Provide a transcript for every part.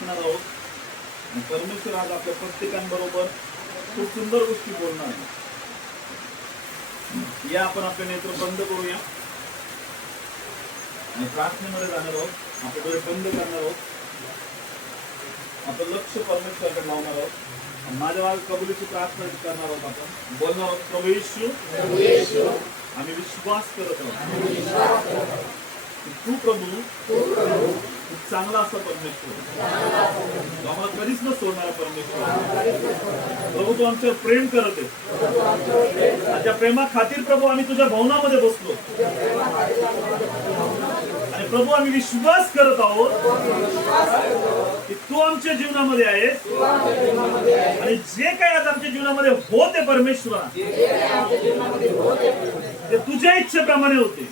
वाचणार आहोत आणि परमेश्वर आज आपल्या प्रत्येकांबरोबर खूप सुंदर गोष्टी बोलणार आहे. या आपण आपले नेत्र बंद करूया आणि प्रार्थनेमध्ये जाणार आहोत. आपले डोळे बंद करणार आहोत. आपण लक्ष परमेश्वराकडे लावणार आहोत. माझ्या मागे कबुलीची प्रार्थना करणार आहोत. आपण बोलणार आहोत, प्रभू येशू आम्ही विश्वास करत आहोत तू प्रभू खूप चांगला असा परमेश्वर, आम्हाला कधीच न सोडणारा परमेश्वर. प्रभू तू आमच्यावर प्रेम करत आहे. त्या प्रेमा खातीर प्रभू आम्ही तुझ्या भवनामध्ये बसलो आणि प्रभू आम्ही विश्वास करत आहोत की तू आमच्या जीवनामध्ये आहेस आणि जे काही आज आमच्या जीवनामध्ये होते परमेश्वरा ते तुझ्या इच्छेप्रमाणे होते.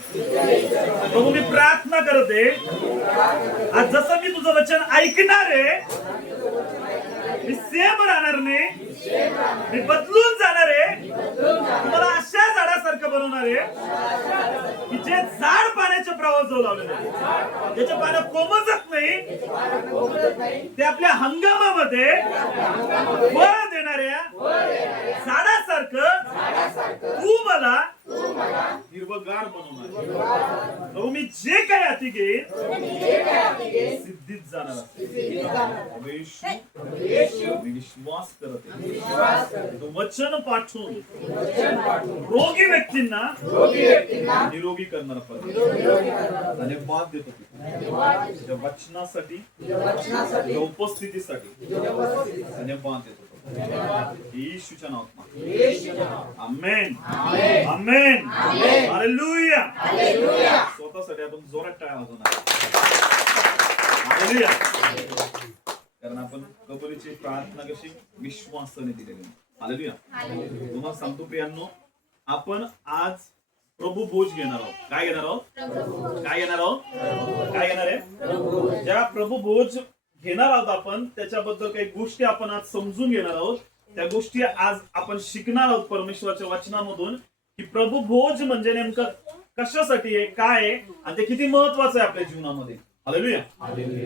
प्रभू मी प्रार्थना करते आज जसं मी तुझं वचन ऐकणार आहे मी सेम राहणार नाही, मी बदलून जाणार आहे. तुम्हाला अशा झाडासारखं बनवणार आहे की जे झाड पाण्याच्या प्रवाह जाऊ लावलेले त्याच्या पानं कोमजत नाही, ते आपल्या हंगामामध्ये फळ देणाऱ्या झाडासारखं तू मला हिरवगार बनवणार. प्रभू मी जे काही हाती घेईन सिद्धीत जाणार. मी विश्वास करते तू वचन पाठवून रोगी व्यक्तींना निरोगी करणार धन्यवाद देतो तुझ्या वचनासाठी, तुझ्या उपस्थितीसाठी धन्यवाद देतो येशूच्या नावात. आमेन आमेन हालेलुया. स्वतःसाठी आपण जोरात टाळ्या वाजवणार. हालेलुया. कारण आपण कबुलीची प्रार्थना कशी विश्वासाने दिलेली. हालेलुया. तुम्हाला सांगतो प्रियांनो, आपण आज प्रभू भोज घेणार आहोत. काय घेणार आहोत? काय घेणार आहोत? काय घेणार आहे? ज्या प्रभू भोज घेणार आहोत आपण त्याच्याबद्दल काही गोष्टी आपण आज समजून घेणार आहोत. त्या गोष्टी आज आपण शिकणार आहोत परमेश्वराच्या वचनामधून की प्रभू भोज म्हणजे नेमकं कशासाठी आहे, काय आहे आणि ते किती महत्वाचं आहे आपल्या जीवनामध्ये. हालेलुया.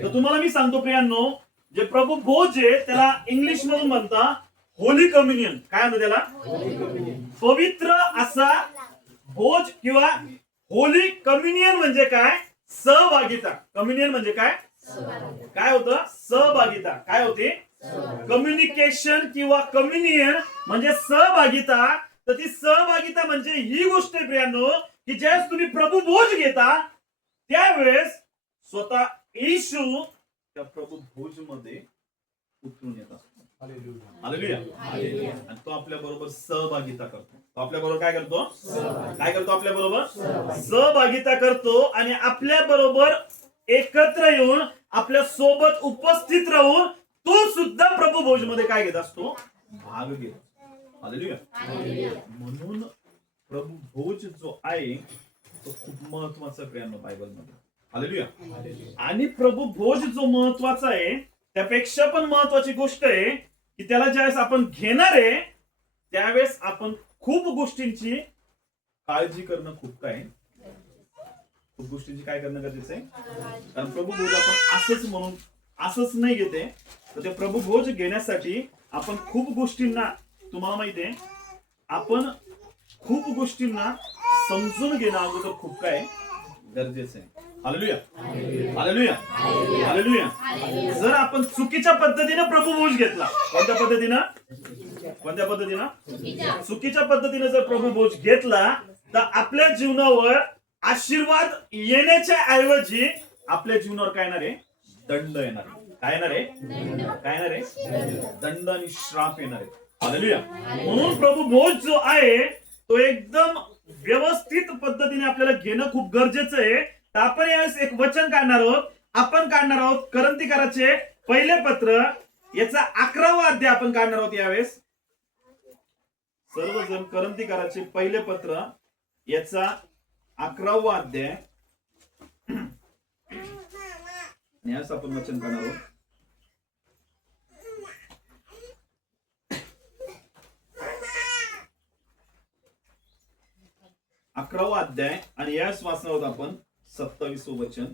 तर तुम्हाला मी सांगतो प्रियांनो, जे प्रभू भोज आहे त्याला इंग्लिश मधून म्हणता होली कम्युनियन. काय म्हणतात त्याला? पवित्र असा भोज किंवा होली कम्युनियन म्हणजे काय? सहभागिता. कम्युनियन म्हणजे काय? काय होतं? सहभागिता. काय होते? कम्युनिकेशन किंवा कम्युनियन म्हणजे सहभागिता. तर ती सहभागिता म्हणजे ही गोष्ट आहे प्रियांनो की ज्यावेळेस तुम्ही प्रभू भोज घेता त्यावेळेस स्वतः येशू त्या प्रभू भोज मध्ये उतरून येत असतो. हालेलुया. आणि तो आपल्या बरोबर सहभागिता करतो. तो आपल्या बरोबर काय करतो? काय करतो? आपल्या बरोबर सहभागिता करतो आणि आपल्या बरोबर एकत्र येऊन आपल्या सोबत उपस्थित राहून तो सुद्धा प्रभू भोज मध्ये काय घेत असतो? भाग घेतो. हालेलुया. म्हणून प्रभू भोज जो आहे तो खूप महत्वाचा प्रियांनो बायबल मध्ये. हालेलुया. आणि प्रभू भोज जो महत्वाचा आहे त्यापेक्षा पण महत्वाची गोष्ट आहे की त्याला ज्यावेळेस आपण घेणार आहे त्यावेळेस आपण खूप गोष्टींची काळजी करणं खूप काय खूप गोष्टींची काय करणं गरजेचं आहे. कारण प्रभू भोज आपण असंच म्हणून असंच नाही घेते. तर ते प्रभू भोज घेण्यासाठी आपण खूप गोष्टींना, तुम्हाला माहिती आहे आपण खूप गोष्टींना समजून घेणं अगोदर खूप काय गरजेचं आहे. हालेलुया. हालेलुया. हालेलुया. जर आपण चुकीच्या पद्धतीने प्रभू भोज घेतला, कोणत्या पद्धतीनं? चुकीच्या पद्धतीने जर प्रभू भोज घेतला तर आपल्या जीवनावर आशीर्वाद येण्याच्या ऐवजी आपल्या जीवनावर काय येणार आहे? दंड येणार आहे. काय येणार आहे? काय येणार आहे? दंड आणि श्राप येणार आहे. हालेलुया. म्हणून प्रभू भोज जो आहे तो एकदम व्यवस्थित पद्धतीने आपल्याला घेणं खूप गरजेचं आहे. तर आपण यावेळेस एक वचन काढणार आहोत. आपण काढणार आहोत करंथीकराचे पहिले पत्र याचा 11वा अध्याय आपण काढणार आहोत यावेळेस. सर्वजण करंथीकराचे पहिले पत्र याचा 11वा अध्याय यास आपण वचन काढणार आहोत. 11वा अध्याय आणि यास वाचणार आहोत आपण 27वे वचन.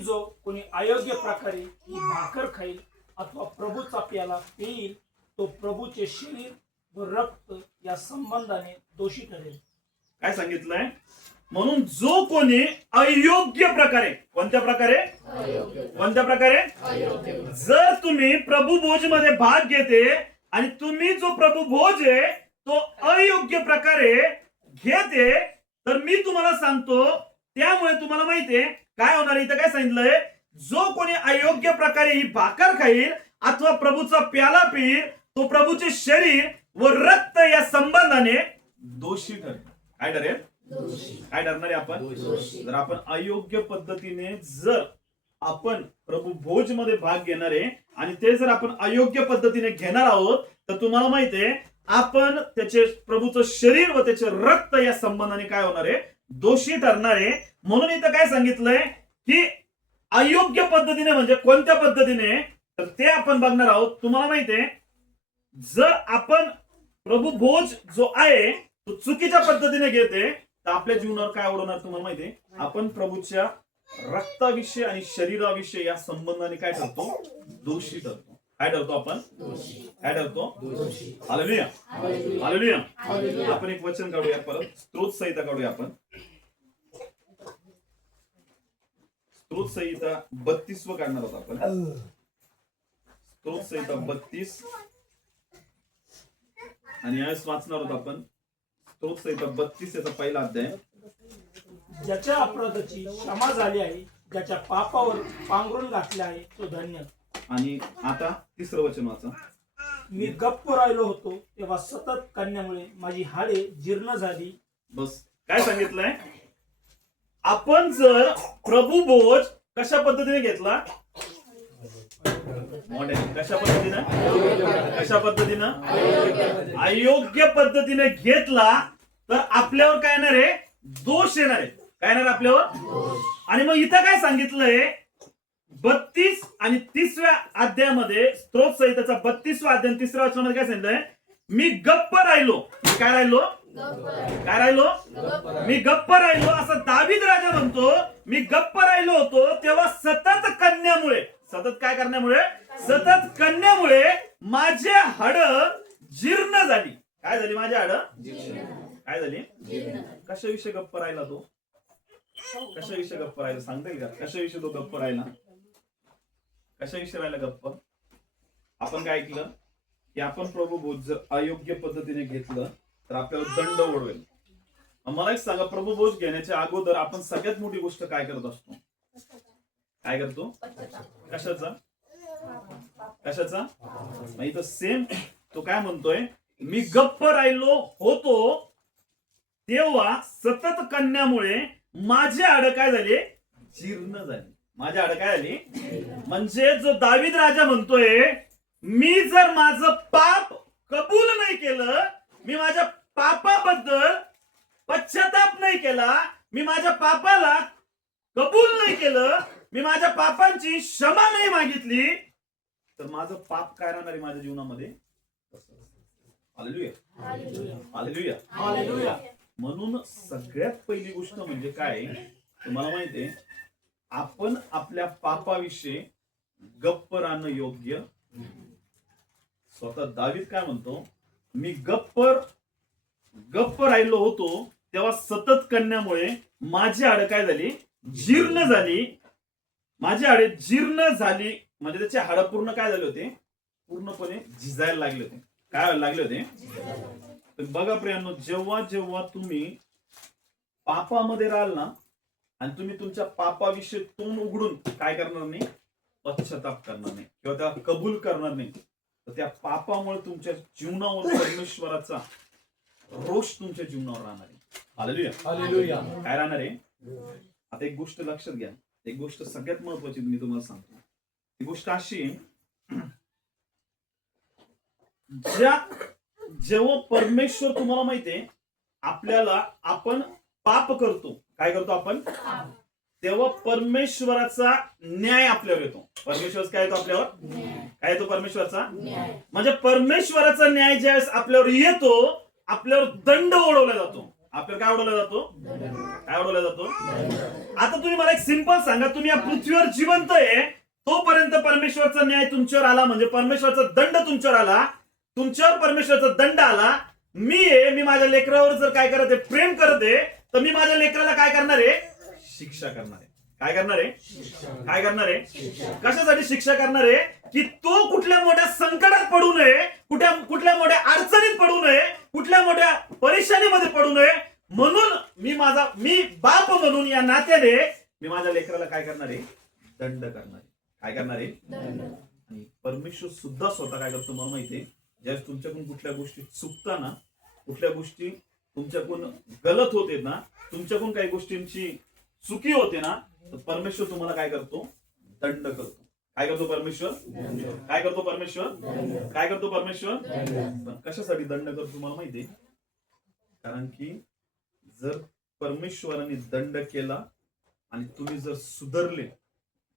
जो कोणी अयोग्य प्रकारे ही भाकर खाईल अथवा प्रभूचा प्याला पिईल तो प्रभूचे शरीर व रक्त या संबंधाने दोषी ठरेल. काय सांगितलंय? म्हणून जो कोणी अयोग्य प्रकारे, कोणत्या प्रकारे, कोणत्या प्रकारे, जर तुम्ही प्रभू भोज मध्ये भाग घेते आणि तुम्ही जो प्रभू भोज आहे तो अयोग्य प्रकारे घेते, तर मी तुम्हाला सांगतो त्यामुळे तुम्हाला माहितीये काय होणार. इथं काय सांगितलंय? जो कोणी अयोग्य प्रकारे ही भाकर खाईल अथवा प्रभूचा प्याला पिईल तो प्रभूचे शरीर व रक्त या संबंधाने दोषी ठरेल. काय ठरेल? काय ठरणार आहे आपण? जर आपण अयोग्य पद्धतीने जर आपण प्रभू भोज मध्ये भाग घेणार आहे आणि ते जर आपण अयोग्य पद्धतीने घेणार आहोत तर तुम्हाला माहितीये आपण त्याचे प्रभूचं शरीर व त्याचे रक्त या संबंधाने काय होणार आहे? दोषी ठरणार आहे. म्हणून इथं काय सांगितलंय की अयोग्य पद्धतीने म्हणजे कोणत्या पद्धतीने, तर ते आपण बघणार आहोत. तुम्हाला माहितीये जर आपण प्रभू भोज जो आहे तो चुकीच्या पद्धतीने घेते तर आपल्या जीवनावर काय ओढवणार तुम्हाला माहितीये? आपण प्रभूच्या रक्ताविषयी आणि शरीराविषयी या संबंधाने काय ठरतो? दोषी ठरतो. काय ठरतो आपण? काय ठरतो? Hallelujah, hallelujah. आपण एक वचन काढूया, परत स्तोत्र संहिता काढूया. आपण स्तोत्र संहिता 32 काढणार आहोत. आपण स्तोत्र संहिता 32 आणि यावेळेस वाचणार आहोत आपण स्तोत्र संहिता 32 याचा पहिला अध्याय. ज्याच्या अपराधाची क्षमा झाली आहे, ज्याच्या पापावर पांघरून घातले आहे तो धन्य. आणि आता तिसरं वचन वाचा. मी गप्प राहिलो होतो तेव्हा सतत काढण्यामुळे माझी हाडे जीर्ण झाली. बस काय सांगितलंय? आपण जर प्रभू भोज कशा पद्धतीने घेतला? कशा पद्धतीनं? कशा पद्धतीनं? अयोग्य पद्धतीने घेतला तर आपल्यावर काय येणार आहे? दोष येणार आहे. काय येणार आपल्यावर? आणि मग इथं काय सांगितलंय? 32 आणि 30व्या अध्यायामध्ये स्तोत्र संहितेचा 32वा अध्याय 3ऱ्या वचनामध्ये काय सांगितलंय? मी गप्प राहिलो. मी काय राहिलो? काय राहिलो? मी गप्प राहिलो असं दावीद राजा म्हणतो. मी गप्प राहिलो होतो तेव्हा सतत कन्यामुळे, सतत काय करण्यामुळे? सतत कन्यामुळे माझे हाड जीर्ण झाली. काय झाली? माझे हाड काय झाली? कशाविषयी गप्प राहिला तो? कशाविषयी गप्प राहिला सांगता येईल का? कशाविषयी तो गप्प राहिला? कशाविषयी राहिला गप्प? आपण काय ऐकलं की आपण प्रभू भोज जर अयोग्य पद्धतीने घेतलं तर आपल्याला दंड ओढवेल. मला एक सांगा, प्रभू भोज घेण्याच्या अगोदर आपण सगळ्यात मोठी गोष्ट काय करत असतो? काय करतो? कशाचा? कशाचा? इथं सेम तो काय म्हणतोय? मी गप्प राहिलो होतो तेव्हा सतत कन्यामुळे माझे हाड काय झाले? जीर्ण झाली. माझे हाड काय झाली? म्हणजे जो दावीद राजा म्हणतोय मी जर माझं पाप कबूल नाही केलं, मी माझ्या पापाबद्दल पश्चाताप नाही केला, मी माझ्या पापाला कबूल नाही केलं, मी माझ्या पापांची क्षमा नाही मागितली, तर माझं पाप काय राहणार आहे माझ्या जीवनामध्ये? हालेलुया, हालेलुया, हालेलुया. म्हणून सगळ्यात पहिली गोष्ट म्हणजे काय तुम्हाला माहितीये? आपण आपल्या पापाविषयी गप्प राहणं योग्य. स्वतः दावीद काय म्हणतो? मी गप्प राहिलो होतो तेव्हा सतत करण्यामुळे माझी हाड काय झाली? जीर्ण झाली. माझी हाडे जीर्ण झाली म्हणजे त्याचे हाड पूर्ण काय झाले होते? पूर्णपणे झिजायला लागले होते. काय व्हायला लागले होते? तर बघा प्रियांनो, जेव्हा जेव्हा तुम्ही पापामध्ये राहाल ना आणि तुम्ही तुमच्या पापाविषयी तोंड उघडून काय करणार नाही? पश्चाताप करणार नाही किंवा त्याला कबूल करणार नाही, तर त्या पापामुळे तुमच्या जीवनावर परमेश्वराचा रोष तुमच्या जीवनावर राहणार आहे. Hallelujah, hallelujah. काय राहणार आहे? आता एक गोष्ट लक्षात घ्या. एक गोष्ट सगळ्यात महत्वाची मी तुम्हाला सांगतो. ती गोष्ट अशी, जेव्हा परमेश्वर तुम्हाला माहितीये आपल्याला आपण पाप करतो, काय करतो आपण? तेव्हा परमेश्वराचा न्याय आपल्यावर येतो. परमेश्वराचा काय येतो आपल्यावर? काय येतो? परमेश्वराचा म्हणजे परमेश्वराचा न्याय ज्यावेळेस आपल्यावर येतो, आपल्यावर दंड ओढवला जातो. आपल्याला काय उडवला जातो? काय उडवला जातो? आता तुम्ही मला एक सिंपल सांगा, तुम्ही या पृथ्वीवर जिवंत आहे तोपर्यंत परमेश्वरचा न्याय तुमच्यावर आला, म्हणजे परमेश्वरचा दंड तुमच्यावर आला, तुमच्यावर परमेश्वरचा दंड आला. मी माझ्या लेकरावर जर काय करत आहे, प्रेम करत आहे, तर मी माझ्या लेकराला काय करणार आहे? शिक्षा करणार आहे. काय करणार आहे? काय करणार आहे? कशासाठी शिक्षा करणार आहे? की तो कुठल्या मोठ्या संकटात पडू नये, कुठल्या मोठ्या अडचणीत पडू नये, कुठल्या मोठ्या परेशानीमध्ये पडू नये. म्हणून मी बाप म्हणून या नात्याने मी माझ्या लेकराला काय करणार आहे? दंड करणार आहे. काय करणार आहे? आणि परमेश्वर सुद्धा स्वतः काय करतो मला माहितीये, ज्यावेळेस तुमच्याकडून कुठल्या गोष्टी चुकता ना, कुठल्या गोष्टी तुमच्याकडून गलत होते ना, तुमच्याकडून काही गोष्टींची चुकी होते ना, तर परमेश्वर तुम्हाला काय करतो? दंड करतो. काय करतो परमेश्वर? काय करतो परमेश्वर? काय करतो परमेश्वर? पण कशासाठी दंड करतो तुम्हाला माहितीये? कारण की जर परमेश्वराने दंड केला आणि तुम्ही जर सुधारले,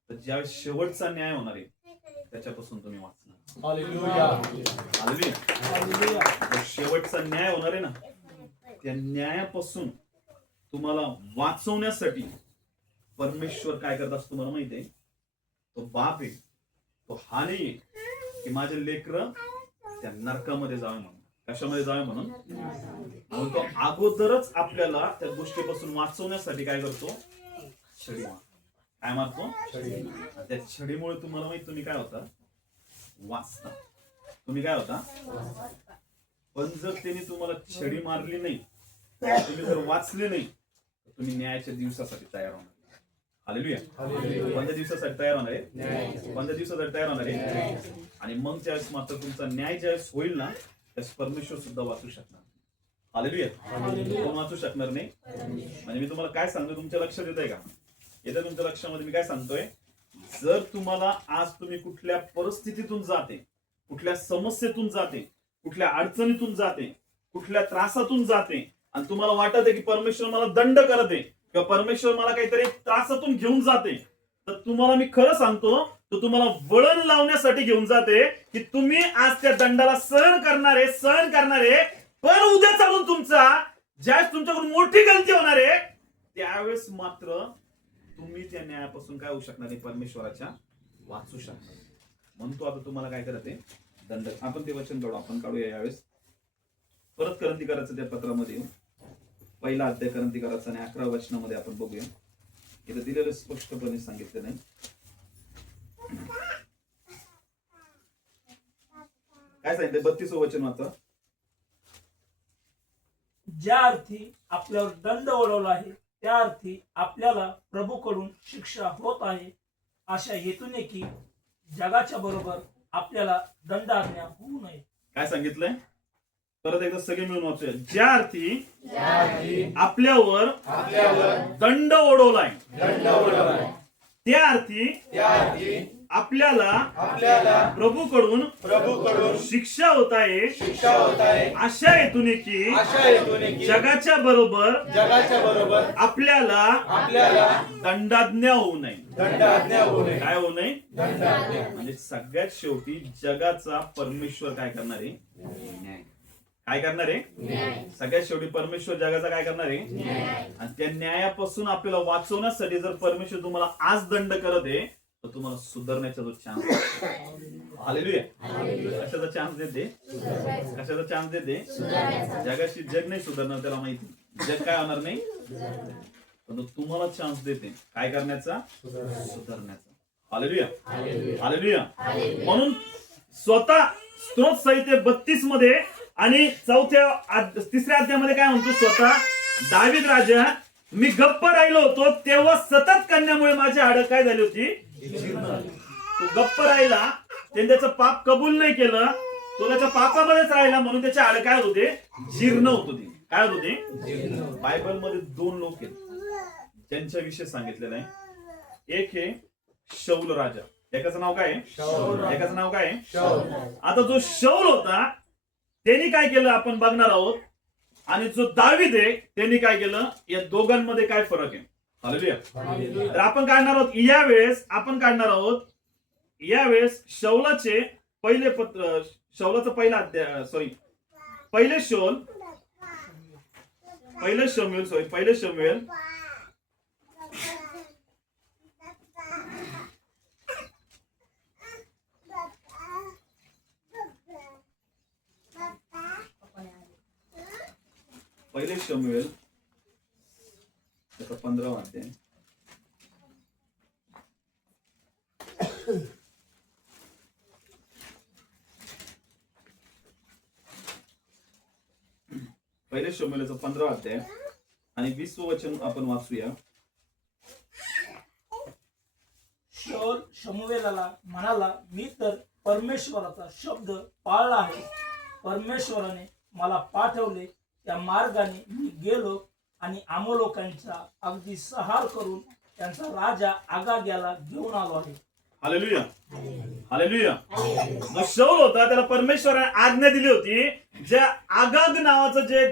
तर ज्यावेळेस शेवटचा न्याय होणार आहे त्याच्यापासून तुम्ही वाचणार. हालेलुया. हालेलुया. शेवटचा न्याय होणार आहे ना, त्या न्यायापासून तुम्हाला वाचवण्यासाठी परमेश्वर काय करत असतो तुम्हाला माहितीये? तो बाप आहे, तो हा नाहीये की माझे लेकरं त्या नरकामध्ये जावे म्हणून. कशामध्ये जावे म्हणून? म्हणून तो अगोदरच आपल्याला त्या गोष्टीपासून वाचवण्यासाठी काय करतो? छडी मारतो. काय मारतो? त्या छडीमुळे तुम्हाला माहित तुम्ही काय होता? वाचता. तुम्ही काय होता? पण जर त्यांनी तुम्हाला छडी मारली नाही, तुम्ही जर वाचले नाही, तर तुम्ही न्यायाच्या दिवसासाठी तयार होणार. हालेलुया. कोणत्या दिवसासाठी तयार होणार आहे? कोणत्या दिवसासाठी तयार होणार आहे? आणि मग ज्यावेळेस मात्र तुमचा न्याय ज्यावेळेस होईल ना, त्यावेळेस परमेश्वर सुद्धा वाचू शकणार. हालेलुया. कोण वाचू शकणार नाही? म्हणजे मी तुम्हाला काय सांगतो, तुमच्या लक्षात येत आहे का? येत्या तुमच्या लक्षामध्ये मी काय सांगतोय? जर तुम्हाला आज तुम्ही कुठल्या परिस्थितीतून जाते, कुठल्या समस्येतून जाते, कुठल्या अडचणीतून जाते, कुठल्या त्रासातून जाते, आणि तुम्हाला वाटत आहे की परमेश्वर मला दंड करत आहे किंवा परमेश्वर मला काहीतरी त्रासातून घेऊन जाते, तर तुम्हाला मी खरं सांगतो, तो तुम्हाला वळण लावण्यासाठी घेऊन जाते की तुम्ही आज त्या दंडाला सहन करणारे, पण उद्या चालून ज्यावेळेस तुमच्याकडून मोठी गलती होणार आहे, त्यावेळेस मात्र तुम्ही त्या न्यायापासून काय होऊ शकणार नाही? परमेश्वराच्या वाचू शकणार. म्हणून तो आता तुम्हाला काय करते? दंड. आपण ते वचन आपण काढूया यावेळेस. परत करंथीकराचं त्या पत्रामध्ये पहिला अध्याय करंथीकराचा आणि 11 वचनामध्ये आपण बघूया. इथं दिलेलं स्पष्टपणे सांगितलं नाही. काय सांगितलं? 32 वचन वाचा. ज्या अर्थी आपल्यावर दंड ओढवला आहे, त्या अर्थी आपल्याला प्रभूकडून शिक्षा होत आहे, अशा हेतूने की जगाच्या बरोबर आपल्याला दंड आज्ञा होऊ नये. काय सांगितलंय? परत एकदा सगळे मिळून वाचूया. ज्या अर्थी आपल्यावर दंड ओढवलाय, त्या अर्थी आपल्याला प्रभूकडून शिक्षा होत आहे, अशा हेतूने की जगाच्या बरोबर आपल्याला दंडाज्ञा होऊ नये. काय होऊ नये? म्हणजे सगळ्यात शेवटी जगाचा परमेश्वर काय करणार आहे? न्याय. काय करणार आहे? सगळ्यात शेवटी परमेश्वर जगाचा काय करणार आहे? आणि त्या न्यायापासून आपल्याला वाचवण्यासाठी जर परमेश्वर तुम्हाला आज दंड करत आहे, तर तुम्हाला सुधारण्याचा जो चान्स. हालेलुया. कशाचा चान्स देते? कशाचा चान्स देते? जगाशी जग नाही सुधारणार, त्याला माहिती. जग काय होणार नाही, पण तुम्हाला चान्स देते काय करण्याचा? सुधारण्याचा. हालेलुया. हालेलुया. म्हणून स्वतः स्तोत्र संहिते 32 मध्ये आणि 3ऱ्या अध्यायामध्ये काय म्हणतो? स्वतः दावीद राजा, मी गप्प राहिलो होतो तेव्हा सतत कन्यामुळे माझी हाडं काय झाली होती? तो गप्प राहिला, त्याने त्याचं पाप कबूल नाही केलं, तो त्याच्या पापामध्येच राहिला, म्हणून त्याचे हाडं काय होते? जीर्ण होत होती. काय होत होते? बायबल मध्ये 2 लोक आहेत ज्यांच्या विषयी सांगितलेलं आहे. एक हे शौल राजा, एकाचं नाव काय? एकाचं नाव काय? आता जो शौल होता त्यांनी काय केलं आपण बघणार आहोत, आणि जो दावीद आहे त्यांनी काय केलं, या दोघांमध्ये काय फरक आहे? हालेलुया. तर आपण काढणार आहोत यावेळेस शौलाचे पहिले शौलाचं पहिला अध्याय, पहिले शौल पहिलं शमूएल त्याचा 15 अध्याय. पहिले शमूएलचा 15 अध्याय आणि 20 वचन आपण वाचूया. शाऊल शमूएलाला म्हणाला, मी तर परमेश्वराचा शब्द पाळला आहे. परमेश्वराने मला पाठवले त्या मार्गाने मी गेलो आणि आमोलोकांचा अगदी संहार करून त्यांचा राजा आगाग्याला घेऊन आलो आहे. Hallelujah, hallelujah. मग शाऊल होता, त्याला परमेश्वराने आज्ञा दिली होती, ज्या आगाग नावाचं जे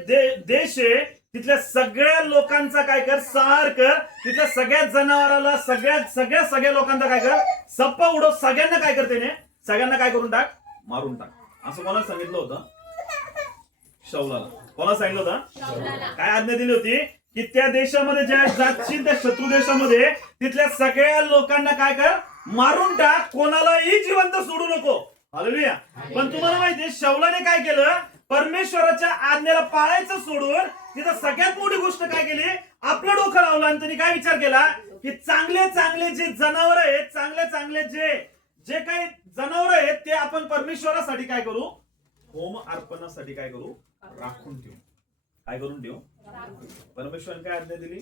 देश आहे तिथल्या सगळ्या लोकांचा काय कर, संहार कर. तिथल्या सगळ्या जनावराला, सगळ्या लोकांचा काय कर, सप्पा उडव. सगळ्यांना काय करते ने, सगळ्यांना काय करून टाक, मारून टाक. असं कोणाला सांगितलं होतं? शाऊलाला. कोणाला सांगितलं होतं? काय आज्ञा दिली होती की त्या देशामध्ये ज्या जातशील त्या शत्रू देशामध्ये तिथल्या सगळ्या लोकांना काय कर, मारून टाक. कोणालाही जिवंत सोडू नको. हालेलुया. पण तुम्हाला माहितीये शाऊलाने काय केलं? परमेश्वराच्या आज्ञेला पाळायचं सोडून तिथं सगळ्यात मोठी गोष्ट काय केली, आपलं डोकं लावलं आणि त्यांनी काय विचार केला की चांगले चांगले जे जनावर आहेत, चांगले जे काही जनावर आहेत ते आपण परमेश्वरासाठी काय करू, होम अर्पणासाठी काय करू, राखून ठेवू. काय करून ठेवू? परमेश्वराने काय आज्ञा दिली,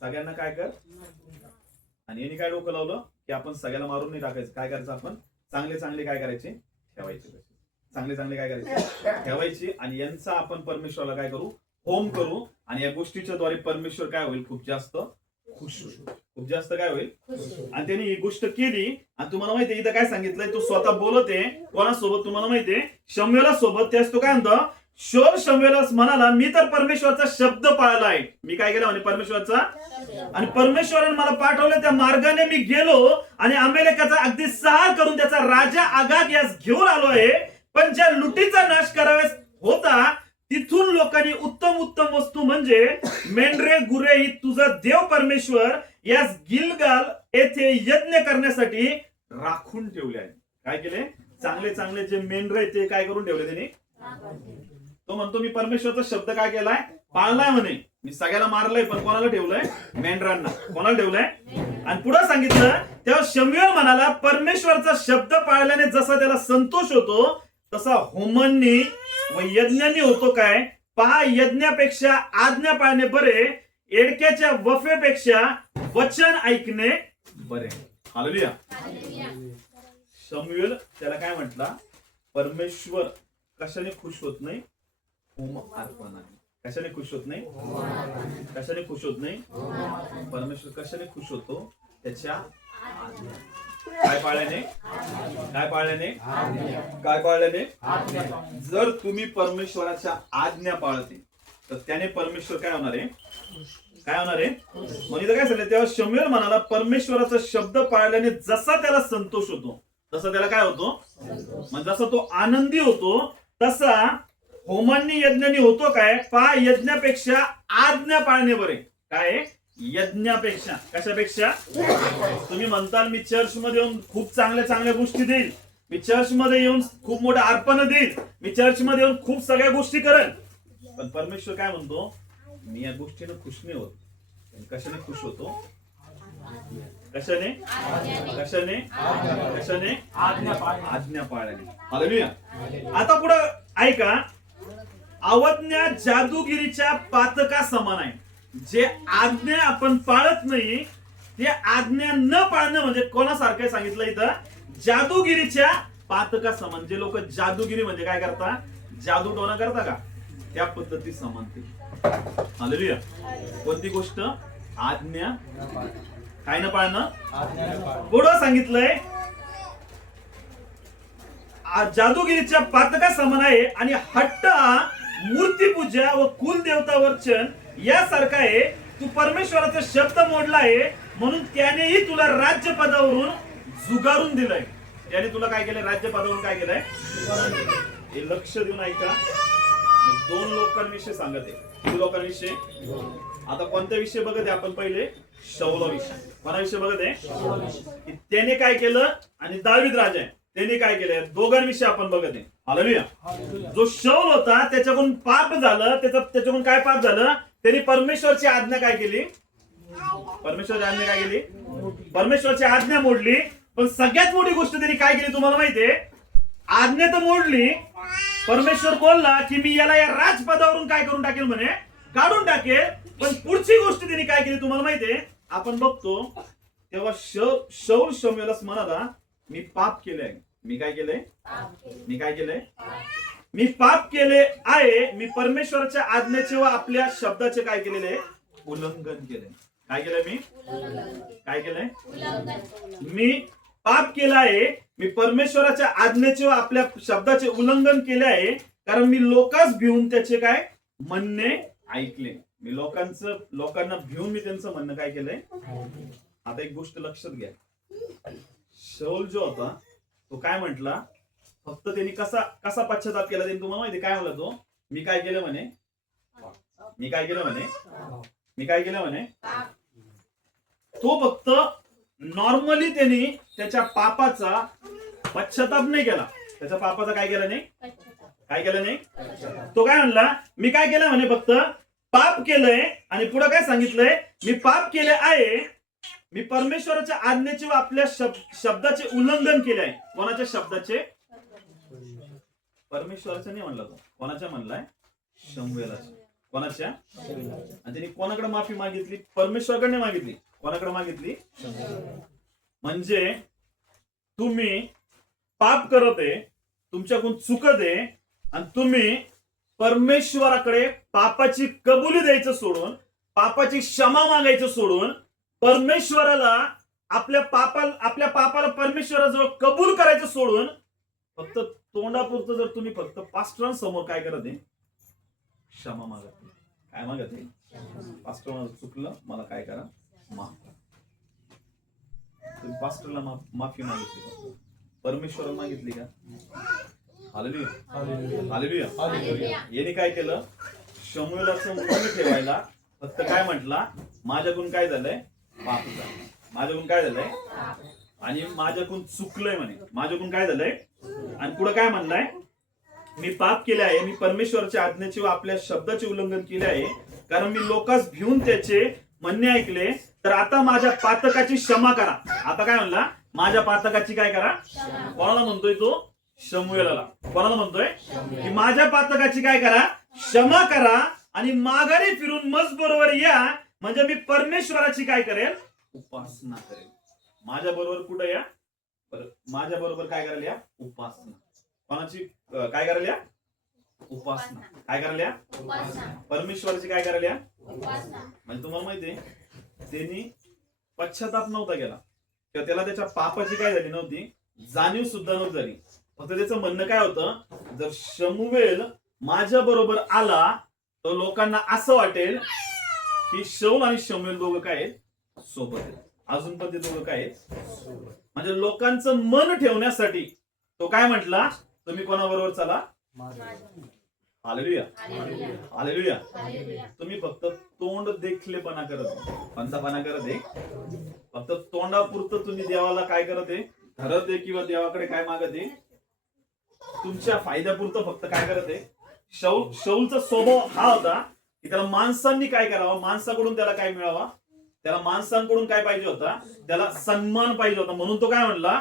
सगळ्यांना काय कर. आणि यांनी काय डोकं लावलं की आपण सगळ्याला मारून नाही टाकायचं. काय करायचं, आपण चांगले काय करायचे, ठेवायचे. चांगले काय करायचे, ठेवायची. आणि यांचा आपण परमेश्वराला काय करू, होम करू. आणि या गोष्टीच्या द्वारे परमेश्वर काय होईल, खूप जास्त खुश होईल. खूप जास्त काय होईल. आणि त्यांनी ही गोष्ट केली. आणि तुम्हाला माहितीये इथं काय सांगितलंय, तो स्वतः बोलते कोणासोबत, तुम्हाला माहितीये शमूएला सोबत. त्याच तो काय म्हणतो, शाऊल शमूएला म्हणाला, मी तर परमेश्वराचा शब्द पाळला आहे. मी काय केलं म्हणे, परमेश्वराचा. आणि परमेश्वराने मला पाठवलं त्या मार्गाने मी गेलो आणि अमेरिकेचा अगदी संहार करून त्याचा राजा आगाग यास घेऊन आलो आहे. पण ज्या लुटीचा नाश कराव्यास होता तिथून लोकांनी उत्तम वस्तू म्हणजे मेंढरे गुरे ही तुझा देव परमेश्वर यास गिलगाल येथे यज्ञ करण्यासाठी राखून ठेवले आहे. काय केले, चांगले जे मेंढरे ते काय करून ठेवले त्यांनी. तो म्हणतो मी परमेश्वरचा शब्द काय केलाय, पाळलाय म्हणे. मी सगळ्याला मारलंय पण कोणाला ठेवलंय, मेंढरांना. कोणाला ठेवलंय. आणि पुढे सांगितलं तेव्हा शमूएल म्हणाला, परमेश्वरचा शब्द पाळल्याने जसा त्याला संतोष होतो तसा होमांनी व यज्ञांनी होतो काय. पहा, यज्ञापेक्षा आज्ञा पाळणे बरे, एडक्याच्या वफेपेक्षा वचन ऐकणे बरे. हालेलुया. शमूएल त्याला काय म्हटला, परमेश्वर कशाने खुश होत नाही, होम अर्पणाने. कशाने खुश होत नाही, कशाने खुश होत नाही. परमेश्वर कशाने खुश होतो, त्याच्या काय पाळल्याने. जर तुम्ही परमेश्वराच्या आज्ञा पाळते तर त्याने परमेश्वर काय होणार आहे, म्हणजे काय सांगितलं तेव्हा शमूएल म्हणाला, परमेश्वराचा शब्द पाळल्याने जसा त्याला संतोष होतो तसा त्याला काय होतो, म्हणजे जसा तो आनंदी होतो तसा होमांनी यज्ञांनी होतो काय. पहा, यज्ञापेक्षा आज्ञा पाळणे बरे. काय, यज्ञापेक्षा. कशापेक्षा. तुम्ही म्हणताल मी चर्च मध्ये येऊन खूप चांगल्या गोष्टी देईल, मी चर्च मध्ये येऊन खूप मोठं अर्पण देईल, मी चर्च मध्ये येऊन खूप सगळ्या गोष्टी करेन. पण परमेश्वर काय म्हणतो, मी या गोष्टीने खुश नाही होत. कशाने खुश होतो, कशाने आज्ञा पाळल्याने. हालेलुया. आता पुढे ऐका, अवज्ञा जादूगिरीच्या पातका समान आहे. जे आज्ञा आपण पाळत नाही ते आज्ञा न पाळणं म्हणजे कोणासारखं सांगितलं इथं, जादूगिरीच्या पातका समान. जे लोक जादूगिरी म्हणजे काय करता, जादू टोना करता का, त्या पद्धती समान ते. हालेलुया. कोणती गोष्ट, आज्ञा काय न पाळणं. पुढं सांगितलंय जादूगिरीच्या पातका समान आहे. आणि हट्ट हा मूर्तीपूजा व कुलदेवता वर्चन यासारखा आहे. तू परमेश्वराचा शब्द मोडला आहे म्हणून त्यानेही तुला राज्यपदावरून जुगारून दिलंय. त्याने तुला काय केलंय, राज्यपदावरून काय केलंय. हे लक्ष देऊन ऐका. मी 2 लोकांविषयी सांगत आहे. किती लोकांविषयी? आता कोणत्या विषयी बघत आहे आपण? पहिले शौलाविषयी. कोणाविषयी बघत आहे? की त्याने काय केलं आणि दावीद राजा आहे त्याने काय केलं, दोघांविषयी आपण बघत आहे. हालेलुया. जो शौल होता त्याच्याकडून पाप झालं, त्याच्याकडून काय पाप झालं? त्यांनी परमेश्वरची आज्ञा काय केली? परमेश्वरची आज्ञा काय केली? परमेश्वरची आज्ञा मोडली. पण सगळ्यात मोठी गोष्ट त्यांनी काय केली तुम्हाला माहितीये? आज्ञा तर मोडली. परमेश्वर बोलला की मी याला या राजपदावरून काय करून टाकेल म्हणे, काढून टाकेल. पण पुढची गोष्ट त्यांनी काय केली तुम्हाला माहितीये? आपण बघतो तेव्हा शौल शमूएलला म्हणाला मी पाप केलंय. मी काय केलंय? मी काय केलंय? मी पाप केले आहे. मी परमेश्वराच्या आज्ञेचे व आपल्या शब्दाचे काय केलेले? उल्लंघन केले. काय केलंय? मी काय केलंय? मी पाप केलं आहे. मी परमेश्वराच्या आज्ञेचे व आपल्या शब्दाचे उल्लंघन केले आहे. कारण मी लोकांस भिवून त्याचे काय म्हणणे ऐकले. मी लोकांना भिवून मी त्यांचं म्हणणं काय केलंय? आता एक गोष्ट लक्षात घ्या. शौल जो होता तो काय म्हटला? फक्त त्यांनी कसा पश्चाताप केला त्यांनी तुम्हाला माहिती काय म्हणला तो? मी काय केलं म्हणे? मी काय केलं म्हणे? मी काय केलं म्हणे? तो फक्त नॉर्मली त्यांनी त्याच्या पापाचा पश्चाताप नाही केला. त्याच्या पापाचा काय केलं नाही? काय केलं नाही? तो काय म्हणला? मी काय केलं म्हणे? फक्त पाप केलंय. आणि पुढे काय सांगितलंय? मी पाप केले आहे. मी परमेश्वराच्या आज्ञेचे व आपल्या शब्दाचे उल्लंघन केले आहे. कोणाच्या शब्दाचे? परमेश्वराचे नाही म्हणला तो. कोणाच्या म्हणलाय? शमूएलाच्या. कोणाच्या? आणि त्यांनी कोणाकडे माफी मागितली? परमेश्वराकडे मागितली. कोणाकडे मागितली? म्हणजे तुम्ही पाप करत आहे, तुमच्याकडून चुकत आहे, आणि तुम्ही परमेश्वराकडे पापाची कबुली द्यायचं सोडून, पापाची क्षमा मागायचं सोडून, परमेश्वराला आपल्या पापाला परमेश्वराजवळ कबूल करायचं सोडून फक्त तोंडापुरतं जर तुम्ही फक्त पास्टरांसमोर काय करत आहे? क्षमा मागत. काय मागत आहे? पास्टर माझं चुकलं, मला काय करा? माफ करा. तुम्ही पास्टरला माफी मागितली, परमेश्वराला मागितली का? हालेलुया. हालेलुया. याने काय केलं? शमूएलाचं मन ठेवायला फक्त काय म्हटला? माझ्याकडून काय झालंय? पाप झालं. माझ्याकडून काय झालंय? आणि माझ्याकडून चुकलंय म्हणे. माझ्याकडून काय झालंय? आणि पुढे काय म्हणलाय? मी पाप केले आहे. मी परमेश्वराच्या आज्ञेचे व आपल्या शब्दाचे उल्लंघन केले आहे. कारण मी लोकांस भिवून त्याचे म्हणणे ऐकले. तर आता माझ्या पातकाची क्षमा करा. आता काय म्हणला? माझ्या पातकाची काय करा? कोणाला म्हणतोय तो? शमूएलाला. कोणाला म्हणतोय? की माझ्या पातकाची काय करा? क्षमा करा आणि माघारी फिरून मज बरोबर या, म्हणजे मी परमेश्वराची काय करेल? उपासना करेल. माझ्या बरोबर कुठं या? माझ्या बरोबर काय करायला या? उपासना. कोणाची काय करायला या? उपासना. काय करायला या? परमेश्वराची काय करायला या? म्हणजे तुम्हाला माहितीये त्यांनी पश्चाताप नव्हता केला किंवा त्याला त्याच्या पापाची काय झाली नव्हती, जाणीव सुद्धा नव्हती झाली. फक्त त्याचं म्हणणं काय होतं? जर शमूएल माझ्या बरोबर आला तर लोकांना असं वाटेल की शौल आणि शमूएल दोघं काय आहेत? सोबत आहेत. अजून पण ते दोघं काय आहेत? म्हणजे लोकांचं मन ठेवण्यासाठी तो काय म्हटला? तुम्ही कोणाबरोबर चला? हालेलुया. हालेलुया. तुम्ही फक्त तोंड देखलेपणा करत, पंथपणा करत आहे. फक्त तोंडापुरतं तुम्ही देवाला काय करत आहे? धरत आहे किंवा देवाकडे काय मागत आहे? तुमच्या फायद्यापुरतं फक्त काय करत आहे? शौलचा स्वभाव हा होता की त्याला माणसांनी काय करावं? माणसाकडून त्याला काय मिळावा? त्याला माणसांकडून काय पाहिजे होता? त्याला सन्मान पाहिजे होता. म्हणून तो काय म्हणला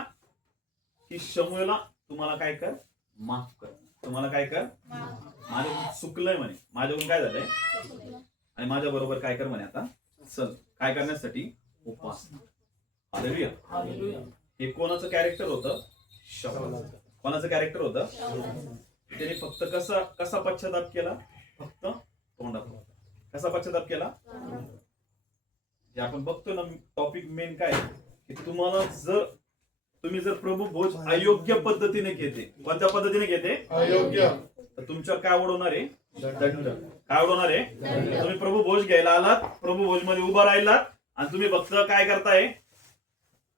की शमूएला तुम्हाला काय कर? माफ कर. तुम्हाला काय कर? माझ्याकडून चुकलंय म्हणे. माझ्याकडून काय झालंय? आणि माझ्या बरोबर काय कर म्हणे. आता चल. काय करण्यासाठी? उपासना. हालेलुया. हे कोणाचं कॅरेक्टर होतं? शौल. कोणाचं कॅरेक्टर होतं? त्याने फक्त कसा पश्चाताप केला? फक्त तोंडात. कसा पश्चाताप केला? जे आपण बघतो ना, टॉपिक मेन काय की तुम्हाला तुम्ही जर प्रभू भोज अयोग्य पद्धतीने घेते. कोणत्या पद्धतीने घेते? अयोग्य. तर तुमच्यावर काय ओढवणार आहे? दंड. काय ओढवणार आहे? तुम्ही प्रभू भोज घ्यायला आलात, प्रभू भोज मध्ये उभा राहिलात आणि तुम्ही फक्त काय करताय?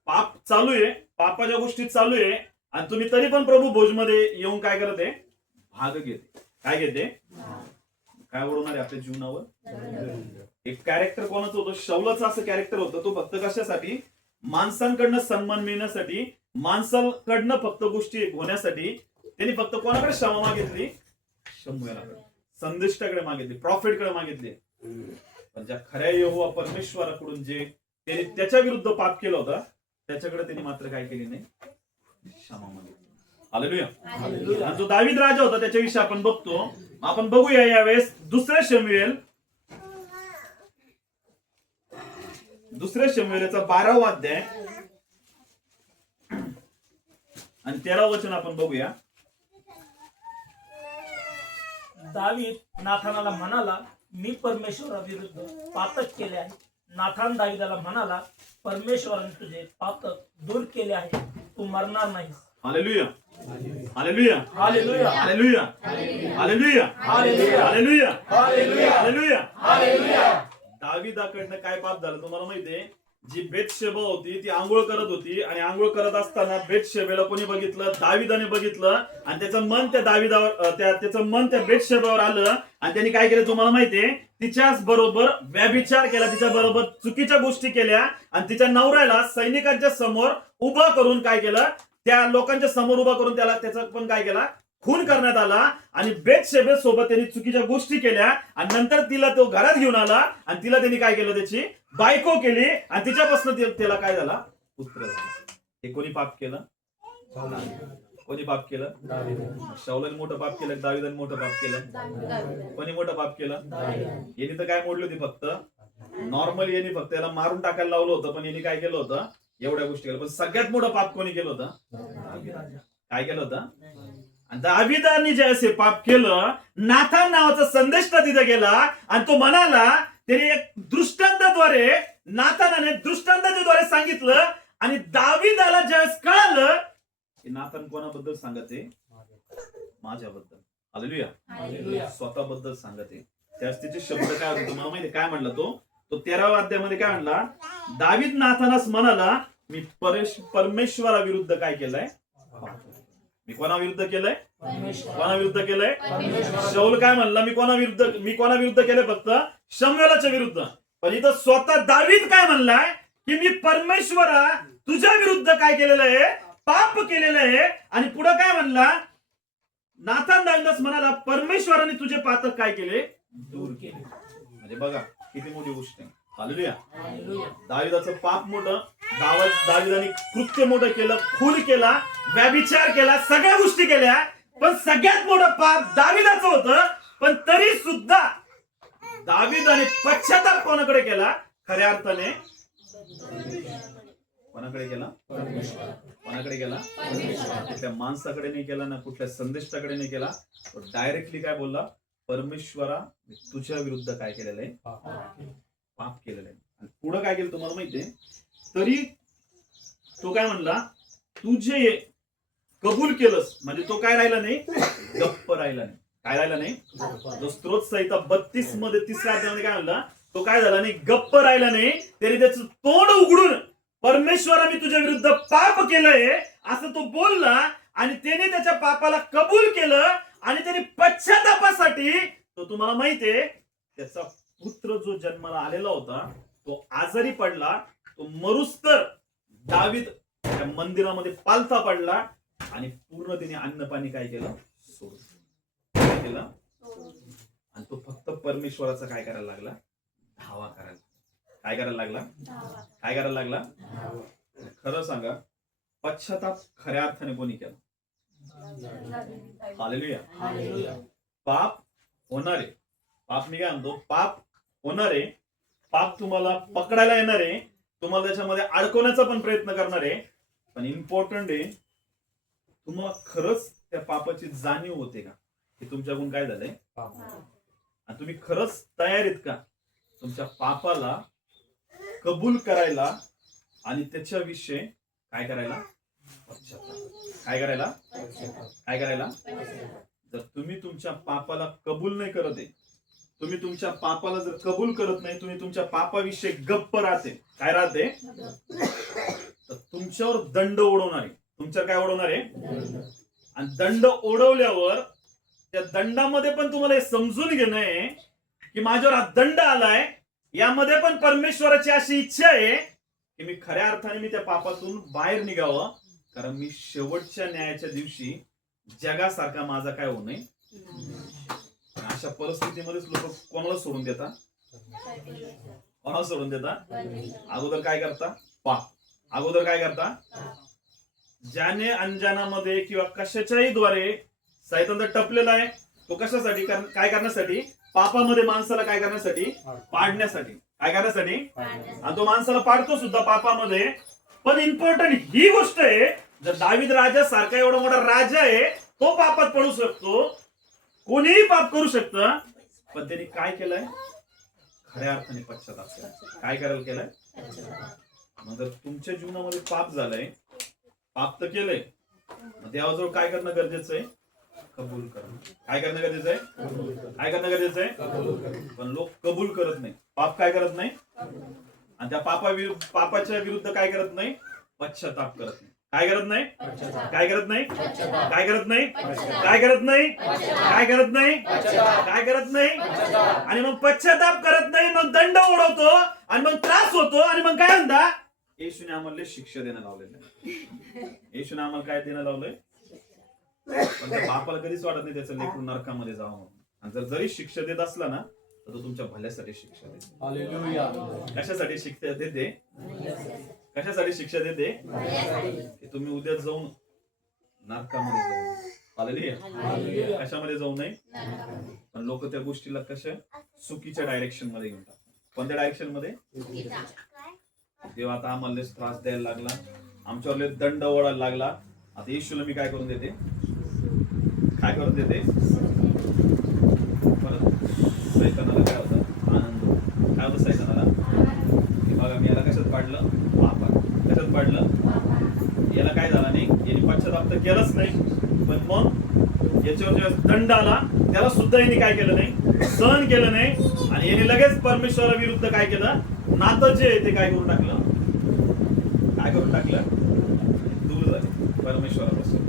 पाप चालू आहे, पापाच्या गोष्टी चालू आहे, आणि तुम्ही तरी पण प्रभू भोज मध्ये येऊन काय करत आहे? भाग घेते. काय घेते? काय ओढवणार आहे आपल्या जीवनावर? एक कॅरेक्टर कोणाचं होतं? शौलाचं असं कॅरेक्टर होतं. तो फक्त कशासाठी? माणसांकडनं सन्मान मिळण्यासाठी, माणसांकडनं फक्त गोष्टी होण्यासाठी त्यांनी फक्त कोणाकडे क्षमा मागितली? शमूएलाकडे, संदेष्टाकडे मागितली, प्रॉफिटकडे मागितली. पण ज्या खऱ्या यहोवा परमेश्वराकडून जे त्यांनी त्याच्या विरुद्ध पाप केलं होतं त्याच्याकडे त्यांनी मात्र काय केली नाही? क्षमा मागितली. हालेलुया. आणि जो दावीद राजा होता त्याच्याविषयी आपण बघतो. आपण बघूया यावेळेस दुसऱ्या शमूएलचा 12वा अध्याय आणि 13व वचन आपण बघूया. दावीद नाथानाला म्हणाला, मी परमेश्वराविरुद्ध पातक केले आहे. नाथान दावीदाला म्हणाला, परमेश्वराने तुझे पातक दूर केले आहे, तू मरणार नाहीस. हालेलुया. हालेलुया. हालेलुया. हालेलुया. हालेलुया. हालेलुया. हालेलुया. हालेलुया. दावीदाकडनं काय पाप झालं तुम्हाला माहितीये? जी बेतशेबा होती ती आंघोळ करत होती आणि आंघोळ करत असताना बेतशेबेला कोणी बघितलं? दावीदाने बघितलं आणि त्याचं मन त्या दावीदावर त्याचं मन त्या बेतशेबावर आलं आणि त्यांनी काय केलं तुम्हाला माहितीये? तिच्याच बरोबर व्यभिचार केला, तिच्या बरोबर चुकीच्या गोष्टी केल्या आणि तिच्या नवऱ्याला सैनिकांच्या समोर उभा करून काय केलं? त्या लोकांच्या समोर उभा करून त्याचा पण काय केला? खून करण्यात आला. आणि बेतशेबे सोबत त्यांनी चुकीच्या गोष्टी केल्या आणि नंतर तिला तो घरात घेऊन आला आणि तिला त्यांनी काय केलं? त्याची बायको केली आणि तिच्यापासून त्याला काय झाला? पुत्र झाला. हे कोणी पाप केलं? कोणी पाप केलं? शाऊलाने मोठं पाप केलं, दावीदाने मोठं पाप केलं. कोणी मोठं पाप केलं? यांनी तर काय मोडली होती? फक्त नॉर्मली यांनी फक्त याला मारून टाकायला लावलं होतं, पण यांनी काय केलं होतं? एवढ्या गोष्टी केल्या. पण सगळ्यात मोठं पाप कोणी केलं होतं? काय केलं होतं? दावीदाने जे असे पाप केलं, नाथान नावाचा संदेश तिथे गेला आणि तो म्हणाला, त्याने एक दृष्टांताद्वारे, नाथानाने दृष्टांताच्या द्वारे सांगितलं आणि दावीदाला ज्यावेळेस कळालं की नाथान कोणाबद्दल सांगते? माझ्याबद्दल. हालेलुया. स्वतःबद्दल सांगते. त्यावेळेस तिचे शब्द काय होते तुम्हाला माहिती? काय म्हणला तो 13व्या अध्यायामध्ये काय म्हणला? दावीद नाथानास म्हणाला, मी परमेश्वराविरुद्ध काय केलंय? मी कोणाविरुद्ध केलंय? कोणाविरुद्ध केलंय? शाऊल काय म्हणला? मी कोणाविरुद्ध केलंय? फक्त शमूएलाच्या विरुद्ध. पण इथं स्वतः दावीद काय म्हणलाय की मी परमेश्वरा तुझ्या विरुद्ध काय केलेलं आहे? पाप केलेलं आहे. आणि पुढे काय म्हणला? नाथान दावीदास म्हणाला, परमेश्वराने तुझे पातक काय केले? दूर केले. म्हणजे बघा किती मोठी गोष्ट आहे. हालेलुया. दावीदाचं पाप मोठं, दावीदाने कृत्य मोठं केलं, खून केला, व्यभिचार केला, सगळ्या गोष्टी केल्या. पण सगळ्यात मोठं पाप दावीदाचं होतं. पण तरी सुद्धा दावीदाने पश्चाताप कोणाकडे केला? खऱ्या अर्थाने कोणाकडे केला? कोणाकडे केला? कुठल्या माणसाकडे नाही केला ना, कुठल्या संदेशाकडे नाही केला. तो डायरेक्टली काय बोलला? परमेश्वरा तुझ्या विरुद्ध काय केलेलं आहे? पाप केलेलं आहे. आणि पुढे काय केलं तुम्हाला माहितीये? तरी तो काय म्हणला? तू जे कबूल केलंस, म्हणजे तो काय राहिला नाही? गप्प राहिला नाही. काय राहिला नाही? जो स्त्रोत संहिता 32 मध्ये 3ऱ्या अध्यायामध्ये काय म्हणला? तो काय झाला नाही? गप्प राहिला नाही. त्याने त्याचं तोंड उघडून परमेश्वरा मी तुझ्या विरुद्ध पाप केलंय असं तो बोलला आणि त्याने त्याच्या पापाला कबूल केलं आणि त्याने पश्चातापासाठी तो तुम्हाला माहितीये त्याचा पुत्र जो जन्माला आलेला होता तो आजारी पडला. तो मरुस्तर दावीद त्या मंदिरामध्ये पालथा पडला आणि पूर्ण त्याने अन्न पाणी काय केलं? सोडून केलं. आणि तो फक्त परमेश्वराचा काय करायला लागला? धावा करायला. काय करायला लागला? काय करायला लागला? खरं सांगा, पश्चाताप खऱ्या अर्थाने कोणी केला? हालेलुया. पाप होणारे, पाप मी काय म्हणतो? पाप होणारे, पाप तुम्हाला पकडायला येणारे, तुम्हाला त्याच्यामध्ये अडकवण्याचा पण प्रयत्न करणारे. पण इम्पॉर्टंट आहे, तुम्हाला खरंच त्या पापाची जाणीव होते का की तुमच्याकडून काय झालंय? आणि तुम्ही खरंच तयार आहेत का तुमच्या पापाला कबूल करायला आणि त्याच्याविषयी काय करायला? काय करायला? काय करायला? जर तुम्ही तुमच्या पापाला कबूल नाही करत आहे, तुम्ही तुमच्या पापाला जर कबूल करत नाही, तुम्ही तुमच्या पापाविषयी गप्प राहते, काय राहते? तर तुमच्यावर दंड ओढवणार आहे. तुमच्यावर काय ओढवणार आहे? आणि दंड ओढवल्यावर त्या दंडामध्ये पण तुम्हाला हे समजून घेणं आहे की माझ्यावर हा दंड आलाय, यामध्ये पण परमेश्वराची अशी इच्छा आहे की मी खऱ्या अर्थाने मी त्या पापातून बाहेर निघावं, कारण मी शेवटच्या न्यायाच्या दिवशी जगासारखा माझा काय होऊ नये. अशा परिस्थितीमध्येच लोक कोणाला सोडून देतात? कोणाला सोडून देतात? अगोदर काय करता? पाप. अगोदर काय करता? ज्याने अनजानामध्ये किंवा कशाच्याही द्वारे सैतान टपलेला आहे, तो कशासाठी? काय करण्यासाठी? पापामध्ये माणसाला काय करण्यासाठी? पाडण्यासाठी. काय करण्यासाठी? आणि तो माणसाला पाडतो सुद्धा पापामध्ये. पण इम्पॉर्टंट ही गोष्ट आहे, जर दावीद राजा सारखा एवढा मोठा राजा आहे, तो पापात पडू शकतो, कोणीही पाप करू शकतं, पण त्यांनी काय केलंय? खऱ्या अर्थाने पश्चाताप केला. काय करायला केलंय? मग जर तुमच्या जीवनामध्ये पाप झालंय, पाप तर केलंय, देवाजवळ काय करणं गरजेचं आहे? कबूल करणं. काय करणं गरजेचं आहे? काय करणं गरजेचं आहे? पण लोक कबूल करत नाही, पाप काय करत नाही, आणि त्या पापाच्या विरुद्ध काय करत नाही? पश्चाताप करत नाही. काय करत नाही? काय करत नाही? काय करत नाही? काय करत नाही? काय करत नाही? काय करत नाही? आणि मग पश्चाताप करत नाही, मग दंड उडवतो आणि मग त्रास होतो, आणि मग काय म्हणता? येशूने आम्हाला शिक्षा देणं लावलेलं. येशूने आम्हाला काय देणं लावलंय? पण त्या बापाला कधीच वाटत नाही त्याचं लेकरू नरकामध्ये जावं म्हणून. आणि जरी शिक्षा देत असला ना, तर तो तुमच्या भल्यासाठी शिक्षा देते. हालेलुया. कशासाठी शिक्षा देते? कशासाठी शिक्षा देते? की तुम्ही उद्या जाऊन नरकामध्ये जाऊ. हालेलुया. कशामध्ये जाऊ नये? पण लोक त्या गोष्टीला कशा चुकीच्या डायरेक्शन मध्ये घेऊन टाकतात. कोणत्या डायरेक्शन मध्ये? देवा आता आम्हाला त्रास द्यायला लागला, आमच्यावर दंड ओढायला लागला, आता येशूला मी काय करून देते? काय करून देते? परत सैतानाला काय होतं? आनंद. काय होतं सैतानाला? की बघा मी याला कशात पाडलं? पापात. कशात पाडलं? याला काय झालं नाही, याने पश्चाताप तर केलाच नाही, पण मग याच्यावर जेव्हा दंड आला त्याला सुद्धा याने काय केलं नाही? सहन केलं नाही, आणि याने लगेच परमेश्वराविरुद्ध काय केलं? नातं जे आहे ते काय करून टाकलं? काय करून टाकलं? दूर झाले परमेश्वरापासून.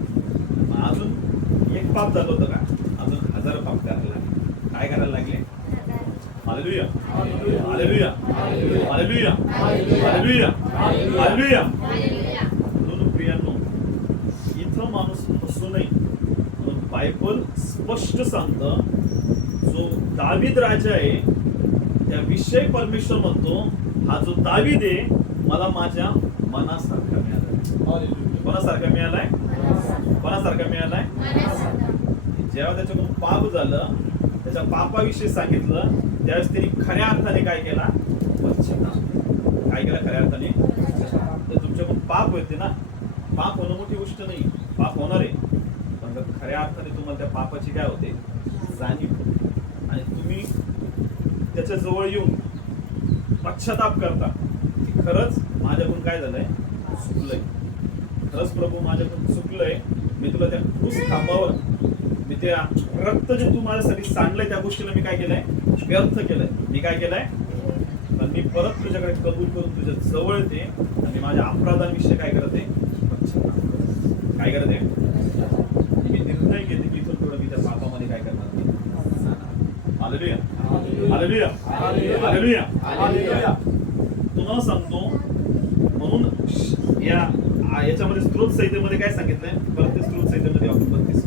अजून एक पाप झालं होतं का? अजून 1000 पाप करायला लागले. काय करायला लागले? हालेलुया. हालेलुया. हालेलुया. हालेलुया. हालेलुया. म्हणून प्रियांनो, इथं माणूस फसू नये म्हणून बायबल स्पष्ट सांगतं, जो दावीद राजा आहे त्याविषयी परमेश्वर म्हणतो, हा जो दावीद आहे मला माझ्या मनासारखा मिळालाय. कोणासारखा मिळालाय? कोणासारखा मिळालाय? जेव्हा त्याच्याकडून पाप झालं, त्याच्या पापाविषयी सांगितलं, त्यावेळेस त्यांनी खऱ्या अर्थाने काय केला? पश्चाताप. काय केला खऱ्या अर्थाने? तर तुमच्याकडून पाप होते ना, पाप होणं मोठी गोष्ट नाही, पाप होणार आहे, पण खऱ्या अर्थाने तुम्हाला त्या पापाची काय होते? जाणीव होते, आणि तुम्ही त्याच्या जवळ येऊन पश्चाताप करता की खरंच माझ्याकडून काय झालंय? चुकलंय. खरंच प्रभू माझ्याकडून चुकलंय, मी तुला त्या क्रूस खांबावर मी त्या रक्त जे तू माझ्यासाठी सांडलंय त्या गोष्टीला मी काय केलंय? व्यर्थ केलंय. मी काय केलंय? पण मी परत तुझ्याकडे कबूल करून तुझ्या जवळ येते, आणि माझ्या अपराधांविषयी काय करते? काय करते? मी निर्णय घेते की इथून थोडं मी त्या पापामध्ये काय करणार नाही. हालेलुया. हालेलुया. हालेलुया. हालेलुया. तुम्हाला सांगतो, म्हणून याच्यामध्ये स्त्रोत संहितेमध्ये काय सांगितलंय? परत ते स्त्रोत संहितेमध्ये आपण 32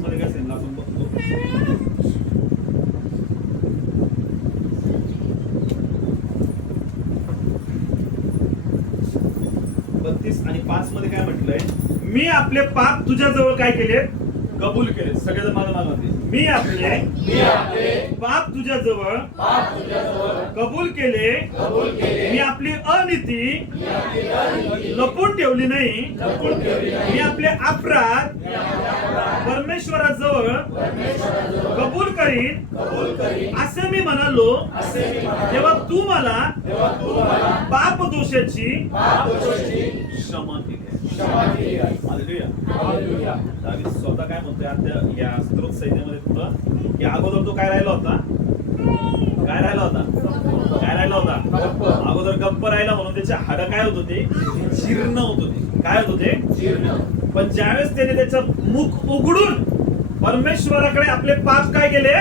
मध्ये काय सांगितलं आपण बघतो. 32 आणि 5 मध्ये काय म्हटलंय? मी आपले पाप तुझ्या जवळ काय केले? कबूल केले. सगळेजण माझं नाव म्हणते, मी आपले पाप तुझ्या जवळ कबूल केले. मी आपली अनीती लपून ठेवली नाही. मी आपले अपराध परमेश्वराजवळ कबूल करीन असे मी म्हणालो, तेव्हा तू मला पाप दोषाची क्षमा केली. हालेलुया. दावीद स्वतः काय म्हणतोय या स्त्रोत संहितेमध्ये पुढं, की अगोदर तो काय राहिला होता? काय राहिला होता? काय राहिला होता? अगोदर गप्प राहिला म्हणून त्याचे हाड काय होत होते? जीर्ण होत होते. काय होत होते? जीर्ण. पण ज्यावेळेस त्याने त्याचं मुख उघडून परमेश्वराकडे आपले पाप काय केले?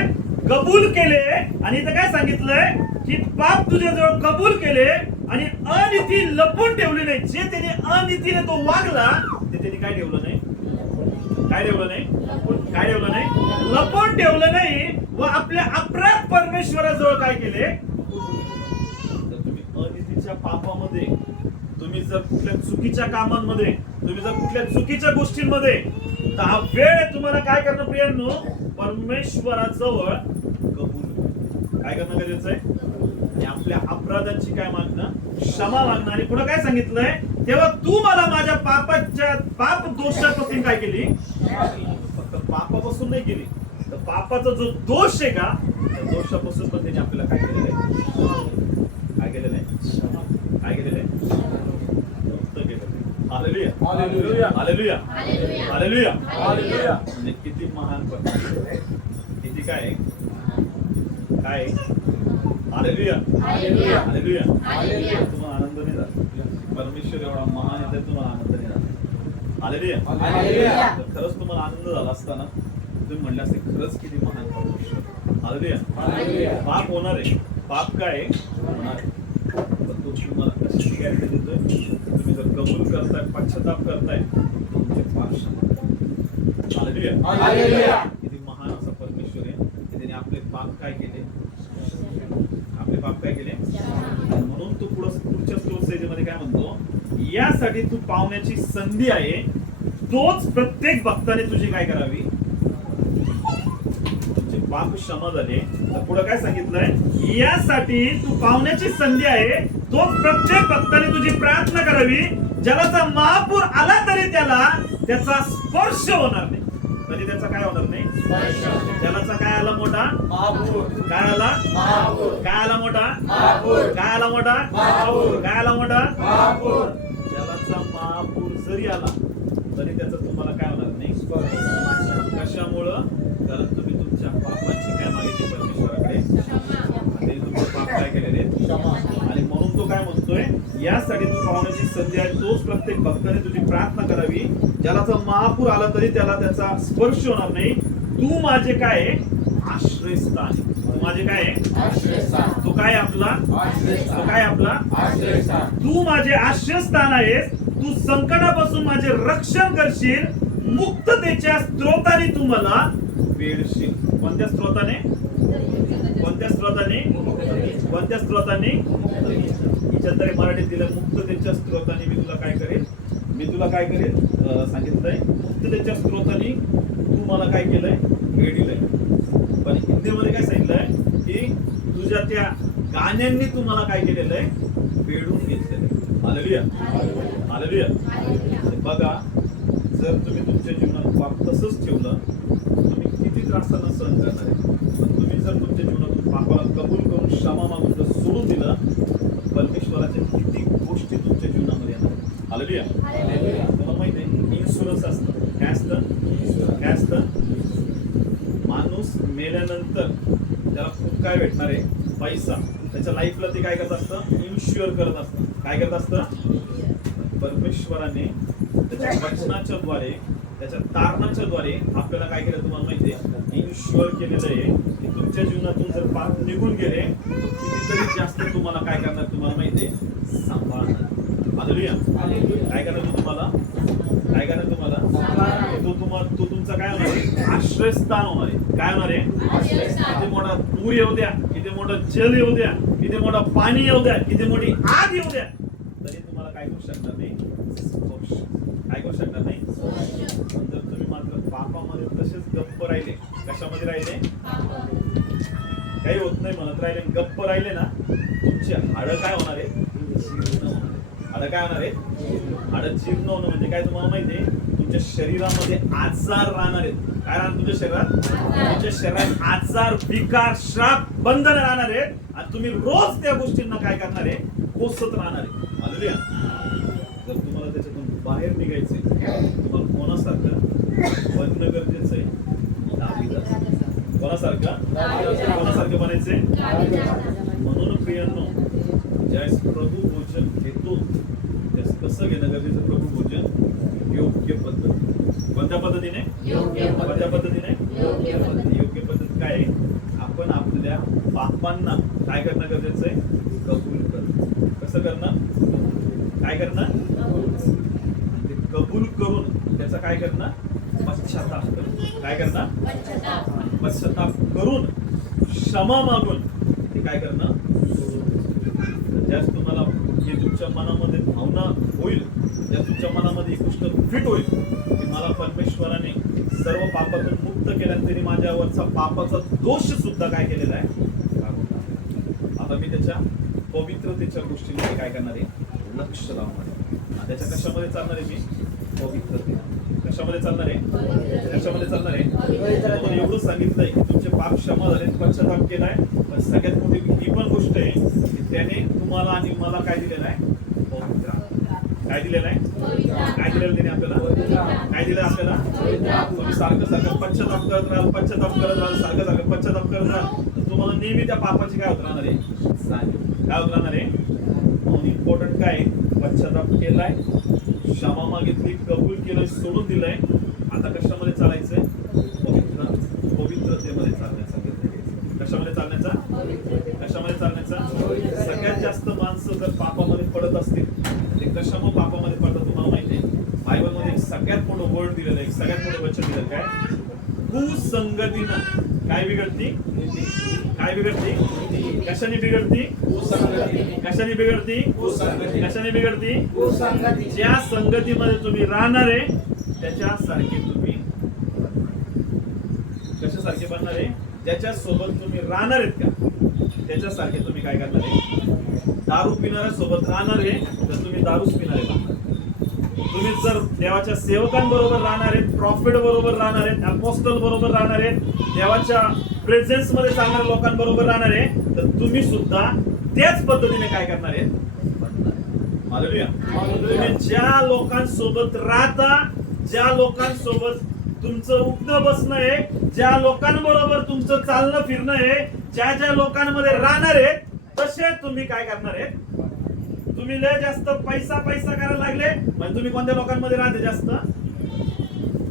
कबूल केले. आणि इथं काय सांगितलंय की पाप तुझ्याजवळ कबूल केले आणि अनिती लपून ठेवली नाही. जे त्याने अनितीने तो वागला ते त्याने काय ठेवलं नाही? काय ठेवलं नाही? काय ठेवलं नाही? लपून ठेवलं नाही. व आपल्या अपराध परमेश्वराजवळ काय केले? तर तुम्ही अनितीच्या पापामध्ये, तुम्ही जर कुठल्या चुकीच्या कामांमध्ये, तुम्ही जर कुठल्या चुकीच्या गोष्टींमध्ये, तर हा वेळ आहे तुम्हाला काय करणं प्रियांनो? परमेश्वराजवळ कबूल काय करणं गरजेचं आहे? आणि आपल्या अपराधांची काय मागणं? क्षमा मागणं. आणि पुढे काय सांगितलंय? तेव्हा तू मला माझ्या पाप दोषापासून काय केली? फक्त पापापासून नाही केली, तर पापाचा जो दोष आहे का, त्या दोषापासून पण त्याने आपल्याला काय केलेलं आहे? काय केलेलं आहे? काय केलेलं आहे? मुक्त केलेलं आहे. हालेलुया, हालेलुया, हालेलुया, हालेलुया, हालेलुया. म्हणजे किती महान पण, किती काय काय? हालेलुया, हालेलुया, हालेलुया, हालेलुया. तुम्हाला आनंद नाही झाला? परमेश्वर एवढा महान आहे तर तुम्हाला आनंद नाही झाला? Hallelujah, hallelujah. खरंच तुम्हाला आनंद झाला असताना तुम्ही म्हणले असते खरंच किती महान परमेश्वर. Hallelujah, hallelujah. पाप होणार आहे, पाप काय होणार आहे, पण तो तुम्हाला कशी गॅरंटी देतोय? तुम्ही जर कबूल करताय, पश्चाताप करताय, तुमचे पाप क्षमा. Hallelujah, hallelujah. किती महान असा परमेश्वर आहे की त्याने आपले पाप काय केले? आपले पाप काय केले? म्हणून तो पुढच्या स्टोरेजमध्ये काय म्हणतो? यासाठी तू पावण्याची संधी आहे, तोच प्रत्येक भक्ताने तुझी काय करावी? तुझे पाप क्षमा झाले. तर पुढे काय सांगितलंय? यासाठी तू पावण्याची संधी आहे, तोच प्रत्येक भक्ताने तुझी प्रार्थना करावी. जलाचा महापूर आला तरी त्याचा स्पर्श होणार नाही. तरी त्याचा काय होणार नाही? जलाचा काय आला मोठा? काय आला? काय आला मोठा? काय आला मोठा? काय आला मोठा? जलाचा महापूर जरी आला तरी त्याचा तुम्हाला काय होणार नाही? कशामुळं? कारण तुम्ही तुमच्या पापांची काय मागितली परमेश्वराकडे? आणि तुमचे पाप काय केलेले? आणि म्हणून तो काय म्हणतोय? यासाठी तू पावण्याची संधी आहे, तोच प्रत्येक भक्ताने तुझी प्रार्थना करावी. ज्याला महापूर आला तरी त्याचा स्पर्श होणार नाही. तू माझे काय? आश्रयस्थान. तू माझे काय? तो काय आपला? तो काय आपला? तू माझे आश्रयस्थान आहेस. तू संकटापासून माझे रक्षण करशील. मुक्ततेच्या स्त्रोताने तू मला वेढशील. कोणत्या स्त्रोताने? कोणत्या स्त्रोताने? कोणत्या स्त्रोताने? हिच्यात तरी मराठीत दिलं, मुक्ततेच्या स्त्रोताने मी तुला काय करेल? मी तुला काय करेल? सांगितलंय मुक्ततेच्या स्त्रोताने तू मला काय केलंय? वेढिलंय. पण हिंदीमध्ये काय सांगितलंय की तुझ्या त्या गाण्यांनी तू मला काय केलेलं आहे? वेढून घेतलेलं आहे. Hallelujah, hallelujah. बघा, जर तुम्ही तुमच्या जीवनात पाप तसंच ठेवलं, तुम्ही किती त्रासांना सहन करणार आहे. पण तुम्ही जर तुमच्या जीवनातून पापाला कबूल करून क्षमा मागून जर सोडून दिलं, परमेश्वराच्या किती गोष्टी तुमच्या जीवनामध्ये येणार. हालेलुया. तुम्हाला माहिती आहे इन्शुरन्स असतं. काय असतं? काय असतं? माणूस मेल्यानंतर त्याला खूप काय भेटणार आहे? पैसा. त्याच्या लाईफला ते काय करत असतं? इन्शुअर करत असतं. काय करत असतं? परमेश्वराने त्याच्या वचनाच्या द्वारे, त्याच्या तारणाच्या द्वारे आपल्याला काय केलं तुम्हाला माहिती आहे? इन्शुअर केलेलं आहे की तुमच्या जीवनातून जर पाप निघून गेले तर कितीतरी जास्त तुम्हाला काय करणार तुम्हाला माहिती आहे? सांभाळणार. हालेलुया. काय करणार तुम्हाला? काय करणार तुम्हाला? तो तुमचा काय होणार आहे? आश्रयस्थान होणार आहे. काय होणार आहे? किती मोठा पूर येऊ द्या, किती मोठं जल येऊ द्या, किती मोठं पाणी येऊ द्या, किती मोठी आग येऊ द्या, तरी तुम्हाला काय करू शकणार नाही? काय करू शकणार नाही? पण जर तुम्ही मात्र पापामध्ये तसेच गप्प राहिले, कशामध्ये राहिले? काही होत नाही म्हणत राहिले, गप्प राहिले ना, तुमची हाडं काय होणार आहे? जीर्ण होणार. हाडं काय होणार आहे? हाडं जीर्ण होणं म्हणजे काय तुम्हाला माहिती आहे? तुमच्या शरीरामध्ये आजार राहणार आहेत. काय राहणार तुमच्या शरीरात? तुमच्या शरीरात आजार, विकार, श्राप, बंधन राहणार आहेत. आणि तुम्ही रोज त्या गोष्टींना काय करणार आहे? कोसत राहणार आहे. हालेलुया. जर तुम्हाला त्याच्यातून बाहेर निघायचंय, तुम्हाला कोणासारखं बनणं गरजेचं आहे? दाविदासारखं. कोणासारखं बनायचे? म्हणून प्रियांनो, ज्यावेळेस प्रभू भोजन घेतो त्यास कसं घेणं गरजेचं? प्रभू भोजन योग्य पद्धत. कोणत्या पद्धतीने? कोणत्या पद्धतीने? योग्य पद्धत काय आहे? आपण आपल्या पापांना काय करणं गरजेचं आहे? कबूल करणं. कसं करणं? काय करणं? ते कबूल करून त्याचा काय करणं? पश्चाताप करणं. काय करणं? पश्चाताप करून क्षमा मागून ते काय करणं? ज्यास तुम्हाला हे तुमच्या मनामध्ये भावना होईल, ज्या तुमच्या मनामध्ये ही गोष्ट फिट होईल की मला परमेश्वराने सर्व पापातून मुक्त केल्यानंतर त्यांनी माझ्यावरचा पापाचा दोष सुद्धा काय केलेला आहे? आता मी त्याच्या पवित्रतेच्या गोष्टींमध्ये काय करणार आहे? लक्ष लावणार आहे. त्याच्या कशामध्ये चालणार आहे? मी पवित्रते. कशामध्ये चालणार आहे? कशामध्ये चालणार आहे? तुम्हाला एवढं सांगितलंय की तुमचे पाप क्षमा झाले, पश्चाताप केलाय, पण सगळ्यात मोठी ही पण गोष्ट आहे की त्याने तुम्हाला आणि मला काय दिलेलं आहे? पवित्र. काय दिलेलं आहे? काय दिलेलं त्याने आपल्याला? काय दिलं आपल्याला? तुम्ही सारखं पश्चाताप करत राहाल, सारखं पश्चाताप करत राहाल, तर तुम्हाला नेहमी त्या पापाची काय होत राहणार आहे? काय होत राहणार आहे? म्हणून इम्पॉर्टंट काय आहे? पश्चाताप केलाय, क्षमा मागितली, कबूल केलं, सोडून दिलंय. आता कशामध्ये चालायचंय? पवित्रतेमध्ये चालण्याचा. कशामध्ये चालण्याचा? कशामध्ये चालण्याचा? सगळ्यात जास्त माणसं जर पापामध्ये पडत असतील ते कशामुळे पापामध्ये पडतात तुम्हाला माहिती आहे? बायबलमध्ये एक सगळ्यात मोठं वर्ड दिलेलं आहे, सगळ्यात मोठं वचन दिलेलं काय? कुसंगतीनं. काय बिघडती? काय बिघडती? कशाने बिघडती? कशाने बिघडती? कशाने बिघडती? ज्या संगतीमध्ये तुम्ही राहणार आहे त्याच्यासारखे तुम्ही कशासारखे बनणार आहे? ज्याच्या सोबत तुम्ही राहणार आहेत का त्याच्यासारखे तुम्ही काय करणार आहे? दारू पिणाऱ्या सोबत राहणार आहे तर तुम्ही दारूच पिणारे राहणार. तुम्ही जर देवाच्या सेवकांबरोबर राहणार आहेत, प्रॉफिट बरोबर राहणार आहेत, अपोस्टल बरोबर राहणार आहेत, देवाच्या प्रेझेन्स मध्ये चालणाऱ्या लोकांबरोबर राहणार आहे, तर तुम्ही सुद्धा त्याच पद्धतीने काय करणार आहेत? हालेलुया. तुम्ही ज्या लोकांसोबत राहता, ज्या लोकांसोबत तुमचं उठणं बसणं आहे, ज्या लोकांबरोबर तुमचं चालणं फिरणं आहे, ज्या ज्या लोकांमध्ये राहणार आहे तसे तुम्ही काय करणार आहे? तुम्ही लय जास्त पैसा करायला लागले म्हणजे तुम्ही कोणत्या लोकांमध्ये राहते जास्त?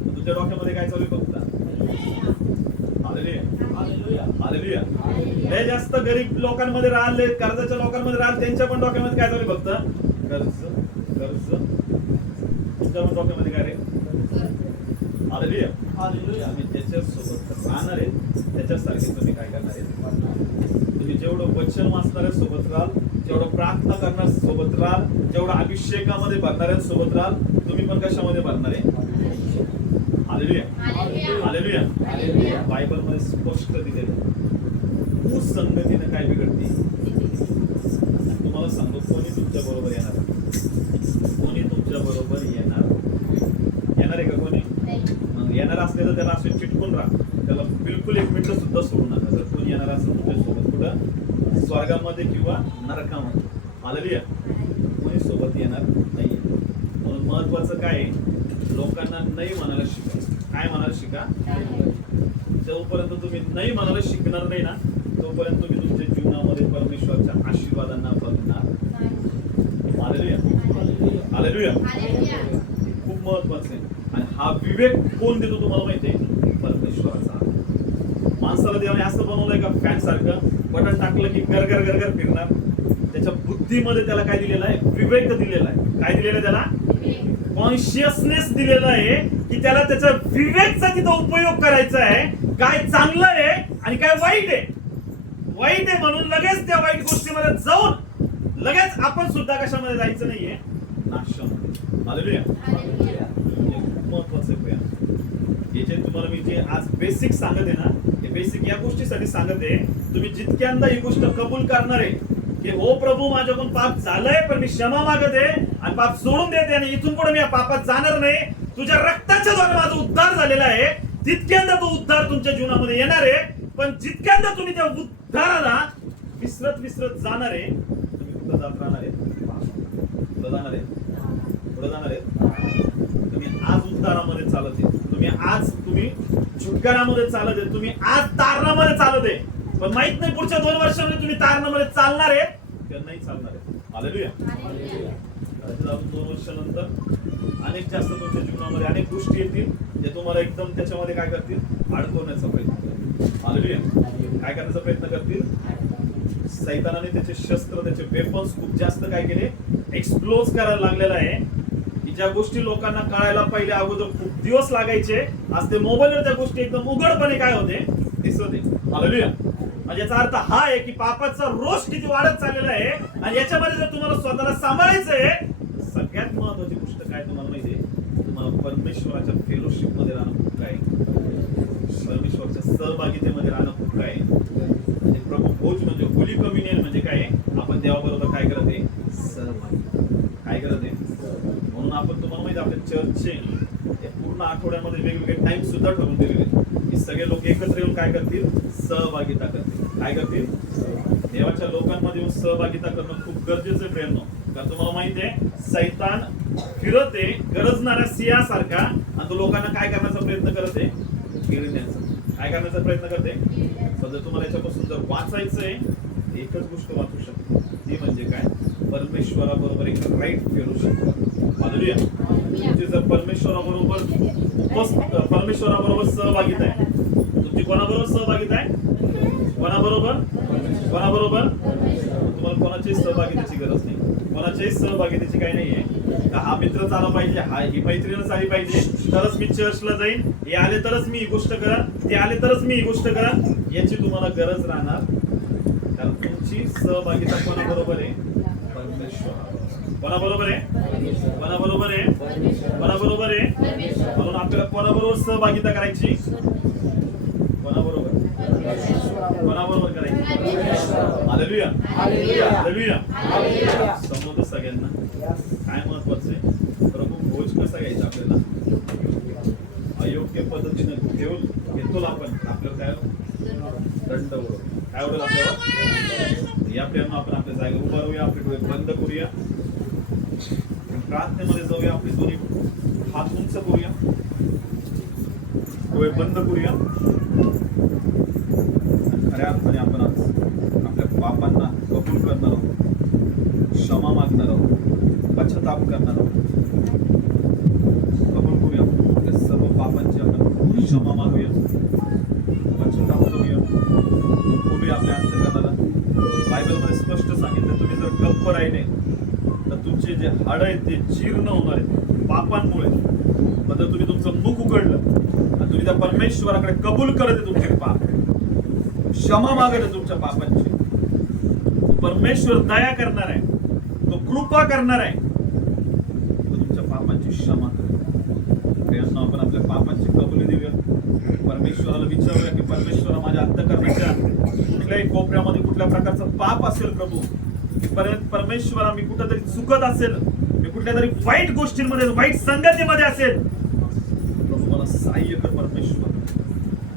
तुमच्या डोक्यामध्ये काय चालू बघता? हालेलुया. लय जास्त गरीब लोकांमध्ये राहिले, कर्जाच्या लोकांमध्ये राहिले, त्यांच्या पण डोक्यामध्ये काय चालू बघता? कर्ज. तुमच्या पण डोक्यामध्ये काय रे? हालेलुया. आम्ही त्याच्यासोबत राहणार आहे त्याच्यासारखे तुम्ही काय करणार आहे? तुम्ही जेवढं वचन वाचणाऱ्या सोबत राहाल, जेवढं प्रार्थना करणार सोबत राहाल, जेवढं अभिषेकामध्ये भरणाऱ्यांसोबत राहाल, तुम्ही पण कशामध्ये भरणार आहे? हालेलुया. बायबलमध्ये स्पष्ट दिलेलं कुसंगतीने काय बिघडते? तुम्हाला सांगतो, कोणी तुमच्या बरोबर येणार? कोणी तुमच्या बरोबर येणार आहे का? कोणी येणार असले तर त्याला असे चिटकून राहा, त्याला बिलकुल एक मिनिट सुद्धा सोडू नका. जर कोणी येणार असेल तुमच्या सोबत कुठं स्वर्गामध्ये किंवा नरकामध्ये, हालेलुया, कोणी सोबत येणार नाही. म्हणून महत्वाचं काय आहे? लोकांना नाही म्हणायला शिका. काय म्हणायला शिका? जोपर्यंत तुम्ही नाही म्हणायला शिकणार नाही ना, तोपर्यंत तुम्ही तुमच्या जीवनामध्ये परमेश्वराच्या आशीर्वादांना बघणार. हालेलुया. खूप महत्वाचं आहे. आणि हा विवेक कोण देतो तुम्हाला माहिती आहे? परमेश्वराचा. माणसाला देवाने असं बनवलंय का फॅन सारखं, बटन टाकलं की गरगर फिरणार. त्याच्या बुद्धीमध्ये त्याला काय दिलेलं आहे? विवेक दिलेला आहे. काय दिलेलं आहे त्याला? कॉन्शियसनेस दिलेला आहे की त्याला त्याचा विवेकचा तिथं उपयोग करायचा आहे. काय चांगलं आहे आणि काय वाईट आहे. वाईट आहे म्हणून लगेच त्या वाईट गोष्टीमध्ये जाऊन लगेच आपण सुद्धा कशामध्ये जायचं नाहीये? नाशामध्ये. हालेलुया. महत्वाचं आहे. हे जे तुम्हाला मी जे आज बेसिक सांगत आहे ना, हे बेसिक या गोष्टीसाठी सांगत आहे, तुम्ही जितक्यांदा ही गोष्ट कबूल करणार आहे की हो प्रभू माझ्याकडून पाप झालंय पण मी क्षमा मागत आहे आणि पाप सोडून देते आणि इथून पुढे मी या पापात जाणार नाही, तुझ्या रक्ताच्या द्वारे माझा उद्धार झालेला आहे, तितक्यांदा तो उद्धार तुमच्या जीवनामध्ये येणार आहे. पण जितक्यांदा तुम्ही त्या उद्धाराला विसरत जाणार आहे, तुम्ही कुठं जात राहणार आहे? पुढे जाणार आहे. तुम्ही आज उद्धारामध्ये चालत आहे. तुम्ही छुटकारामध्ये चालत आहे, तुम्ही आज तारणामध्ये चालत आहे, पण माहित नाही पुढच्या 2 वर्षामध्ये तुम्ही तारणामध्ये चालणार आहे किंवा नाही चालणार आहे. हालेलुया. कदाचित अजून 2 वर्षानंतर अनेक जास्त तुमच्या जीवनामध्ये अनेक गोष्टी येतील जे तुम्हाला एकदम त्याच्यामध्ये काय करतील, अडकवण्याचा प्रयत्न करतील. हालेलुया. काय करण्याचा प्रयत्न करतील? सैतानाने त्याचे शस्त्र, त्याचे वेपन्स खूप जास्त काय केले, एक्सप्लोज करायला लागलेला आहे. की ज्या गोष्टी लोकांना कळायला पहिले अगोदर खूप दिवस लागायचे, आज ते मोबाईलवर त्या गोष्टी एकदम उघडपणे काय होते, दिसत आहे. हालेलुया. म्हणजे याचा अर्थ हा आहे की पापाचा रोष किती वाढत चाललेला आहे, आणि याच्यामध्ये जर तुम्हाला स्वतःला सांभाळायचं आहे, सगळ्यात महत्वाची गोष्ट काय तुम्हाला माहिती आहे, तुम्हाला परमेश्वराच्या फेलोशिप मध्ये राहणं खूप काय, परमेश्वराच्या सहभागितेमध्ये राहणं खूप काय. म्हणजे प्रभू भोज म्हणजे होली कम्युनियन म्हणजे काय, आपण देवाबरोबर काय करत आहे, सहभागी काय करत आहे. म्हणून आपण तुम्हाला माहिती आपल्या चर्चचे पूर्ण आठवड्यामध्ये वेगवेगळे टाइम सुद्धा ठरवून दिलेले की सगळे लोक एकत्र येऊन काय करतील, सहभागिता करतील. काय करतील, देवाच्या लोकांमध्ये येऊन सहभागिता करणं खूप गरजेचं आहे प्रेरणा. कारण तुम्हाला माहिती आहे सैतान फिरत आहे गरजणाऱ्या सिंहासारखा, आणि तो लोकांना काय करण्याचा प्रयत्न करत आहे, गिळण्याचा. काय करण्याचा प्रयत्न करते. जर तुम्हाला याच्यापासून जर वाचायचं आहे, एकच गोष्ट वाचू शकते, ती म्हणजे काय, परमेश्वराबरोबर एक राईट फेलोशिप. हालेलुया. तुमची जर परमेश्वराबरोबर सहभागिता आहे, तुमची कोणाबरोबर सहभागिता आहे, कोणाबरोबर, तुम्हाला कोणाच्याही सहभागितेची गरज नाही, कोणाच्याही सहभागितेची काही नाहीये. हा मित्रच आला पाहिजे, ही मैत्रीणच आली पाहिजे, तरच मी चर्चला जाईन, हे आले तरच मी ही गोष्ट करा, ते आले तरच मी ही गोष्ट करा, याची तुम्हाला गरज राहणार. कारण तुमची सहभागिता कोणाबरोबर आहे, परमेश्वर. कोणाबरोबर आहे, कोणाबरोबर आहे, कोणाबरोबर आहे. म्हणून आपल्याला कोणाबरोबर सहभागिता करायची, कोणाबरोबर, कोणाबरोबर करायची. हालेलुया. हालेलुया. समजतं सगळ्यांना काय महत्वाचं आहे. प्रभू भोज कसा घ्यायचा आपल्याला, अयोग्य पद्धतीने घेतो आपण, आपल्याला काय दंड होतो. काय होईल आपल्याला. या प्रेरणा आपण आपल्या जागेवर उभा राहूया, आपले डोळे बंद करूया, प्रार्थनेमध्ये जाऊया, आपले दोन्ही हात उंच करूया, डोळे बंद करूया. खऱ्या अर्थाने आपण आज आपल्या पापांना कबूल करणार आहोत, क्षमा मागणार आहोत, पश्चाताप करणार आहोत. कबूल करूया आपल्या सर्व पापांची, आपण क्षमा मागूया, पश्चाताप करूया, बोलूया आपल्या अंतःकरणाला. बायबलमध्ये स्पष्ट सांगितलं, तुम्ही जर गप्प राहिले तर तुमचे जे हाड आहेत ते जीर्ण होणार आहेत पापांमुळे. जर तुम्ही तुमचं मुख उघडलं आणि तुम्ही त्या परमेश्वराकडे कबूल करत आहे तुमचे पाप, क्षमा मागत आहे तुमच्या पापांची, परमेश्वर दया करणार आहे, तो कृपा करणार आहे, तो तुमच्या पापांची क्षमा करेल. आपण आपल्या पापांची कबुली देऊया, परमेश्वराला विचारूया की परमेश्वरा, माझ्या अंतःकरणाच्या कुठल्याही कोपऱ्यामध्ये कुठल्या प्रकारचं पाप असेल प्रभू, परमेश्वरा मी कुठेतरी चुकत असेल, मी कुठल्या तरी वाईट गोष्टींमध्ये, वाईट संगतीमध्ये असेल, प्रभू मला सहाय्य कर परमेश्वर.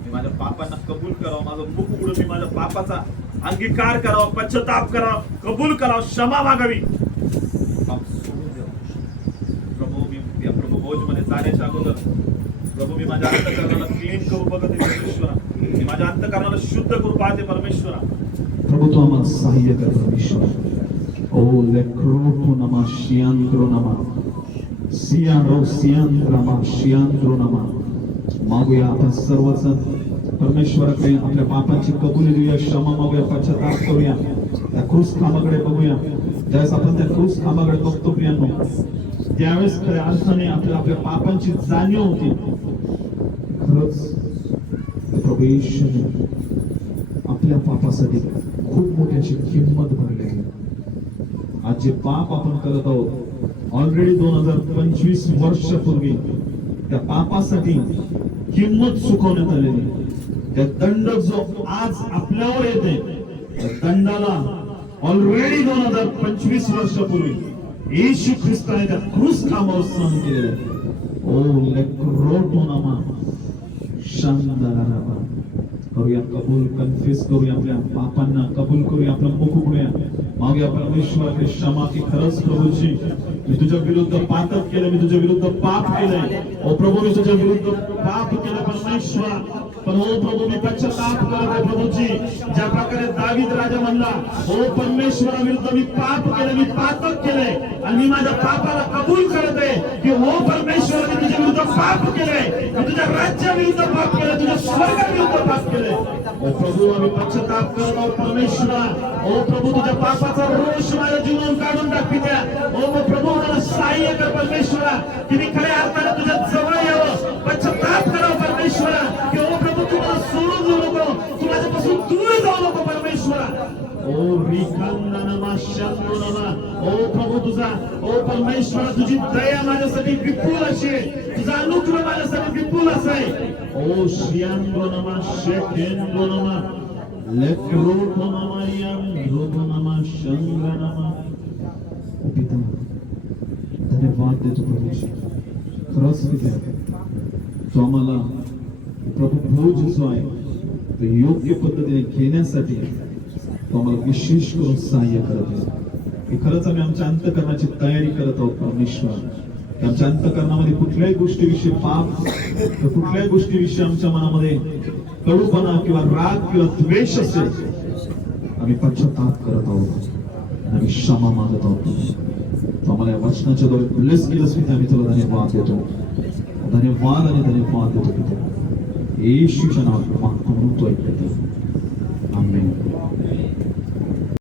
मी माझ्या पापांना कबूल करावं, माझं मुख उघडून मी माझ्या पापाचा अंगीकार करावा, पश्चाताप करावा, कबूल करावा, क्षमा मागावी, पाप सोडून द्यावं. प्रभू मी या प्रभू भोज मध्ये जाण्याच्या अगोदर प्रभू मी माझ्या अंतःकरणाला क्लीन करू बघते परमेश्वरा, मी माझ्या अंतःकरणाला शुद्ध करू पाहते परमेश्वरा. प्रभु तो आम्हाला सहाय्य कर परमेश्वर. ओ लेक्रोटो नमा शियांत्रो नमा सियारो सियांत्रमा शियांत्रो नमा. मागूया आपण सर्वजण परमेश्वराकडे आपल्या पापांची कबुली देऊया, क्षमा मागूया, पश्चाताप करूया, त्या क्रूस खांबाकडे बघूया. ज्यावेळेस आपण त्या क्रूस खांबाकडे बघतो प्रियांनो, त्यावेळेस खऱ्या अर्थाने आपल्याला आपल्या पापांची जाणीव होती. खरंच प्रभू येशूने आपल्या पापासाठी खूप मोठी अशी किंमत भरली आहे. आज जे पाप आपण करत आहोत, ऑलरेडी 2025 वर्षापूर्वी त्या पापासाठी किंमत चुकवण्यात आलेली. त्या दंड जो आज आपल्यावर येते, त्या दंडाला ऑलरेडी 2025 वर्षापूर्वी येशू ख्रिस्ताने त्या क्रूस खांबावर सहन केलेलं आहे. ओ लेक्रोटो नामा शांदाराबा. करूया कबूल, कन्फेस करूया आपल्या पापांना, कबूल करूया, आपलं मुख उघडूया, मागूया परमेश्वराकडे क्षमा की खरंच प्रभूजी मी तुझ्या विरुद्ध पातक केलं, मी तुझ्या विरुद्ध पाप केलंय. ओ प्रभू मी तुझ्या विरुद्ध पाप केलं परमेश्वरा, पण ओ प्रभू मी पश्चाताप करत आहे प्रभूजी. ज्या प्रकारे दावीद राजा म्हणला, ओ परमेश्वरा विरुद्ध मी पाप केलं, मी पातक केलंय आणि मी माझ्या पापाला कबूल करत आहे की हो परमेश्वरा मी तुझ्या विरुद्ध पाप केलंय, मी तुझ्या राज्याविरुद्ध पाप केलं, तुझ्या स्वर्गाविरुद्ध पाप केलंय. ओ प्रभू आम्ही पश्चाताप करत आहोत परमेश्वरा. ओ प्रभू तुझ्या पापाचा रोष माझ्या जीवनातून काढून टाक पित्या. ओ प्रभू मला सहाय्य कर परमेश्वरा की मी खऱ्या अर्थाने तुझ्या जवळ यावं, पश्चाताप करावं परमेश्वरा की ओ प्रभू तू मला सोडून जाऊ नको, तू माझ्यापासून दूर जाऊ नको परमेश्वरा. ओ ओ प्रभू तुझा ओ परमेश्वरा तुझी दया माझ्यासाठी विपुल अशी आहे, तुझा अनुग्रह माझ्यासाठी विपुल असा आहे. ओ श्रियांगो नमा शेकेंगो नमा लेक्रोटो नमा यांगो नमा शंग नमा. ओ पिता धन्यवाद देतो प्रभूजी, खरंच पिता तो आम्हाला प्रभू भोज जो आहे तो योग्य पद्धतीने घेण्यासाठी तो आम्हाला विशेष करून सहाय्य करत आहे. की खरंच आम्ही आमच्या अंतकरणाची तयारी करत आहोत परमेश्वर. आमच्या अंतकरणामध्ये कुठल्याही गोष्टीविषयी पाप, कुठल्याही गोष्टीविषयी आमच्या मनामध्ये कडूपणा किंवा राग किंवा द्वेष असेल, आम्ही पश्चाताप करत आहोत, आम्ही क्षमा मागत आहोत. तो आम्हाला या वचनाच्या द्वारे ब्लेस केलंस पिता, आम्ही तुला धन्यवाद देतो, धन्यवाद आणि धन्यवाद देतो पिता. येशूच्या नावात मागतो म्हणतोय पिता. आमेन.